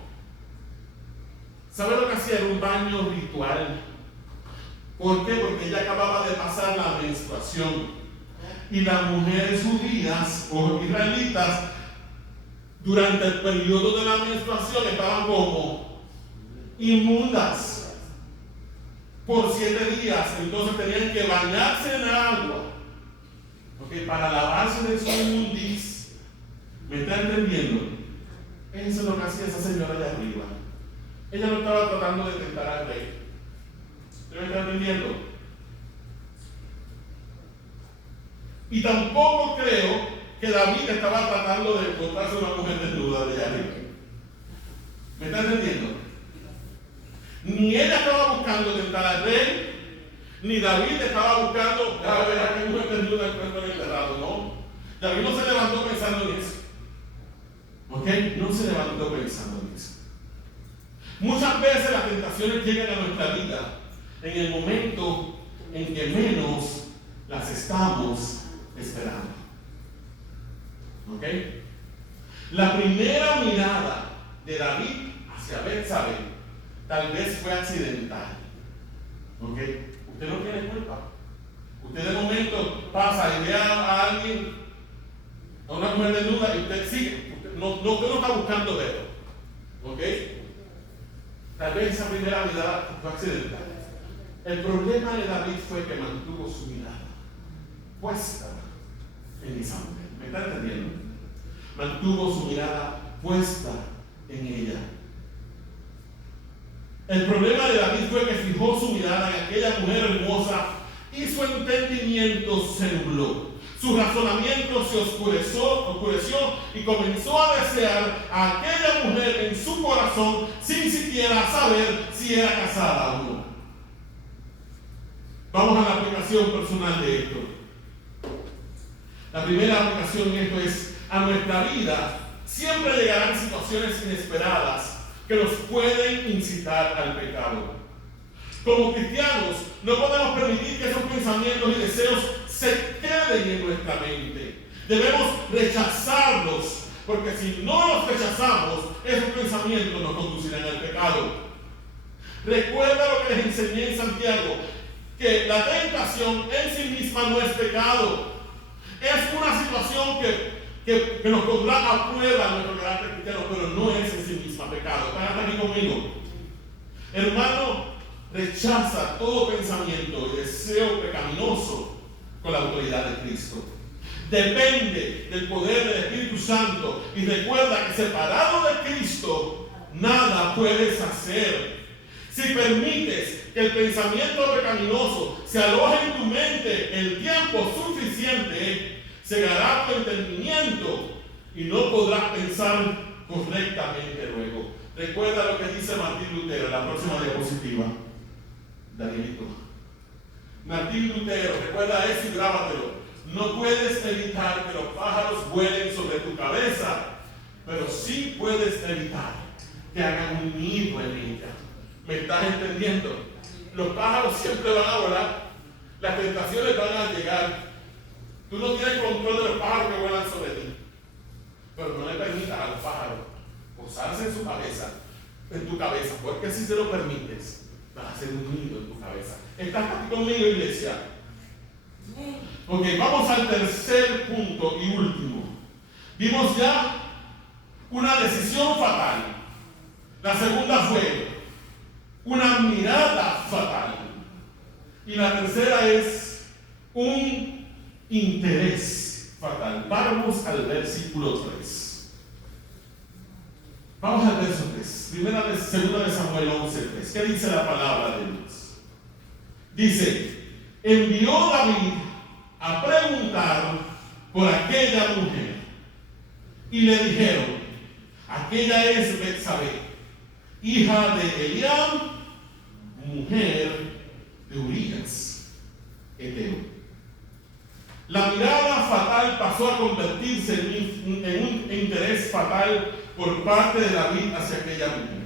¿Sabe lo que hacía? Era un baño ritual. ¿Por qué? Porque ella acababa de pasar la menstruación. Y las mujeres judías o israelitas, durante el periodo de la menstruación, estaban como inmundas por 7 días. Entonces tenían que bañarse en agua, ¿okay? Para lavarse de su inmundiz. ¿Me está entendiendo? Eso es lo que hacía esa señora allá arriba. Ella no estaba tratando de tentar al rey. ¿Me está entendiendo? Y tampoco creo que David estaba tratando de encontrarse una mujer desnuda de allá arriba. ¿Me está entendiendo? Ni ella estaba buscando tentar al rey, ni David estaba buscando a ver a qué mujer desnuda encuentro en el terrado, ¿no? David no se levantó pensando en eso. ¿Ok? No se levantó pensando en eso. Muchas veces las tentaciones llegan a nuestra vida en el momento en que menos las estamos esperando. ¿Ok? La primera mirada de David hacia Betsabé tal vez fue accidental. ¿Ok? Usted no tiene culpa. Usted de momento pasa y ve a alguien, a una mujer desnuda, y usted sigue. Usted no está buscando verlo. ¿Ok? Tal vez esa primera mirada fue accidental. El problema de David fue que mantuvo su mirada puesta en esa mujer. ¿Me está entendiendo? Mantuvo su mirada puesta en ella. El problema de David fue que fijó su mirada en aquella mujer hermosa y su entendimiento se nubló. Su razonamiento se oscureció y comenzó a desear a aquella mujer en su corazón sin siquiera saber si era casada o no. Vamos a la aplicación personal de esto. La primera aplicación en esto es: a nuestra vida siempre llegarán situaciones inesperadas que nos pueden incitar al pecado. Como cristianos, no podemos permitir que esos pensamientos y deseos se queden en nuestra mente. Debemos rechazarlos, porque si no los rechazamos, esos pensamientos nos conducirán al pecado. Recuerda lo que les enseñé en Santiago, que la tentación en sí misma no es pecado. Es una situación que nos pondrá a prueba nuestro carácter cristiano, pero no es en sí misma pecado. ¿Están aquí conmigo? Hermano, rechaza todo pensamiento y deseo pecaminoso con la autoridad de Cristo. Depende del poder del Espíritu Santo y recuerda que separado de Cristo nada puedes hacer. Si permites que el pensamiento pecaminoso se aloje en tu mente el tiempo suficiente, cegará tu entendimiento y no podrás pensar correctamente luego. Recuerda lo que dice Martín Lutero en la próxima diapositiva. Danielito. Martín Lutero, recuerda eso y grábatelo. No puedes evitar que los pájaros vuelen sobre tu cabeza, pero sí puedes evitar que hagan un nido en ella. ¿Me estás entendiendo? Los pájaros siempre van a volar, las tentaciones van a llegar. Tú no tienes control de los pájaros que vuelan sobre ti, pero no le permitas a los pájaros posarse en su cabeza, en tu cabeza, porque si se lo permites, vas a hacer un nido en tu cabeza. ¿Estás aquí conmigo, iglesia? Ok, vamos al tercer punto y último. Vimos ya una decisión fatal. La segunda fue una mirada fatal. Y la tercera es un interés fatal. Vamos al versículo 3. Vamos al verso 3. Segunda de Samuel 11:3. ¿Qué dice la palabra de Dios? Dice: envió David a preguntar por aquella mujer. Y le dijeron: aquella es Betsabé, hija de Eliam, mujer de Urías, Eteo. La mirada fatal pasó a convertirse en un interés fatal por parte de David hacia aquella mujer.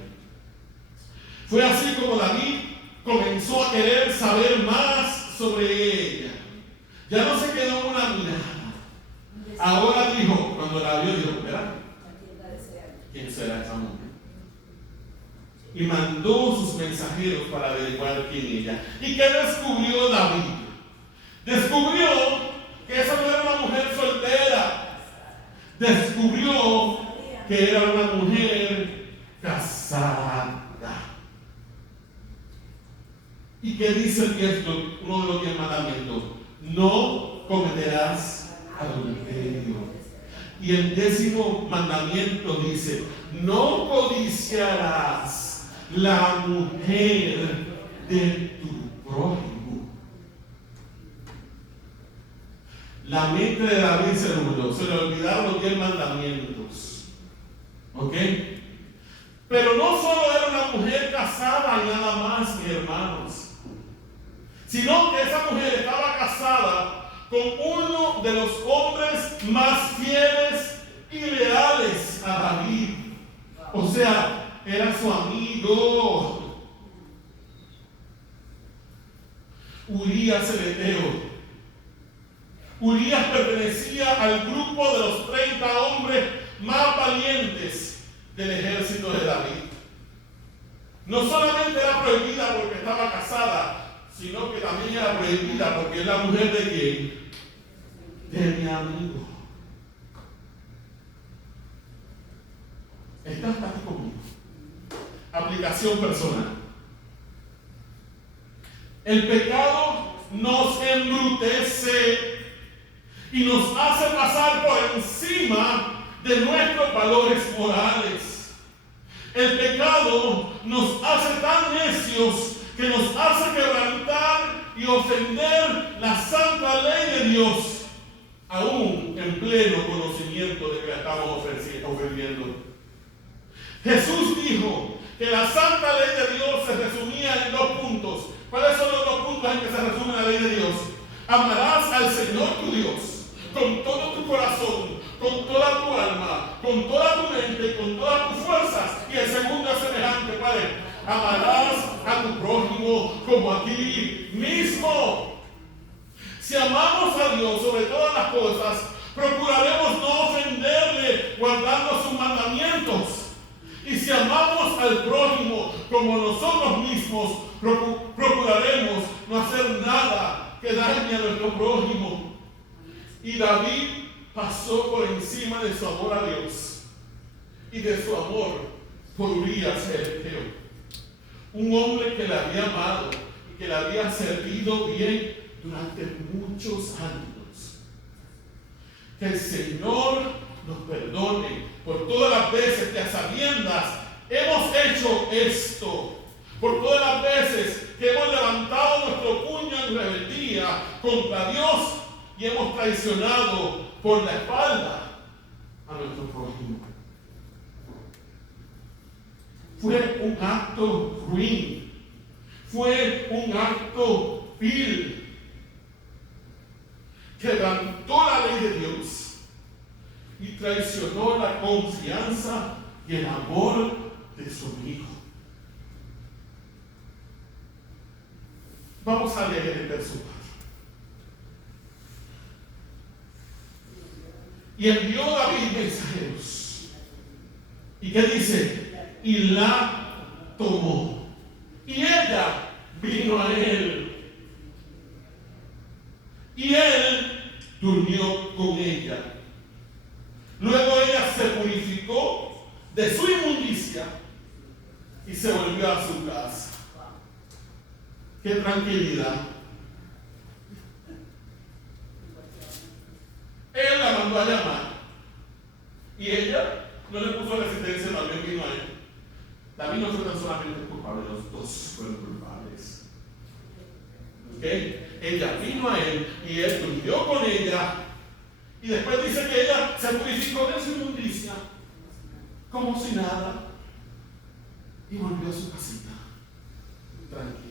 Fue así como David comenzó a querer saber más sobre ella. Ya no se quedó en una mirada. Ahora dijo, cuando la vio, dijo: ¿verdad? ¿Quién será esa mujer? y mandó sus mensajeros para averiguar quién ella. ¿Y qué descubrió David? Descubrió que esa no era una mujer soltera. Descubrió que era una mujer casada. ¿Y qué dice uno de los 10 mandamientos? No cometerás adulterio. Y el 10º mandamiento dice: no codiciarás la mujer de tu prójimo. La mente de David se le olvidaron los 10 mandamientos. ¿Ok? Pero no solo era una mujer casada y nada más, mis hermanos, sino que esa mujer estaba casada con uno de los hombres más fieles y leales a David. O sea, era su amigo. Urías el Eteo. Urías pertenecía al grupo de los 30 hombres más valientes del ejército de David. No solamente era prohibida porque estaba casada, sino que también era prohibida porque es la mujer de quién? De mi amigo. ¿Estás aquí conmigo? Aplicación personal. El pecado nos embrutece y nos hace pasar por encima de nuestros valores morales. El pecado nos hace tan necios que nos hace quebrantar y ofender la santa ley de Dios, aún en pleno conocimiento de que la estamos ofendiendo. Jesús dijo que la santa ley de Dios se resumía en 2 puntos. ¿Cuáles son los 2 puntos en que se resume la ley de Dios? Amarás al Señor tu Dios con todo tu corazón, con toda tu alma, con toda tu mente, con todas tus fuerzas. Y el segundo es semejante, ¿cuál es? Amarás a tu prójimo como a ti mismo. Si amamos a Dios sobre todas las cosas, procuraremos no ofenderle guardando sus mandamientos. Y si amamos al prójimo como nosotros mismos, procuraremos no hacer nada que dañe a nuestro prójimo. Y David pasó por encima de su amor a Dios y de su amor por Urías el Eteo. Un hombre que le había amado y que le había servido bien durante muchos años. Que el Señor nos perdone por todas las veces que a sabiendas hemos hecho esto, por todas las veces que hemos levantado nuestro puño en rebeldía contra Dios y hemos traicionado por la espalda a nuestro prójimo. Fue un acto ruin, fue un acto vil, quebrantó la ley de Dios y traicionó la confianza y el amor de su amigo. Vamos a leer el verso 4. Y envió David mensajeros. ¿Y qué dice? Y la tomó. Y ella vino a él. Y él durmió con ella. Luego ella se purificó de su inmundicia y se volvió a su casa. ¡Qué tranquilidad! Él la mandó a llamar y ella no le puso resistencia, también vino a él. David no fue tan solamente culpable, los dos fueron culpables. ¿Ok? Ella vino a él y él durmió con ella. Y después dice que ella se purificó de su inmundicia, como si nada, y volvió a su casita, tranquila.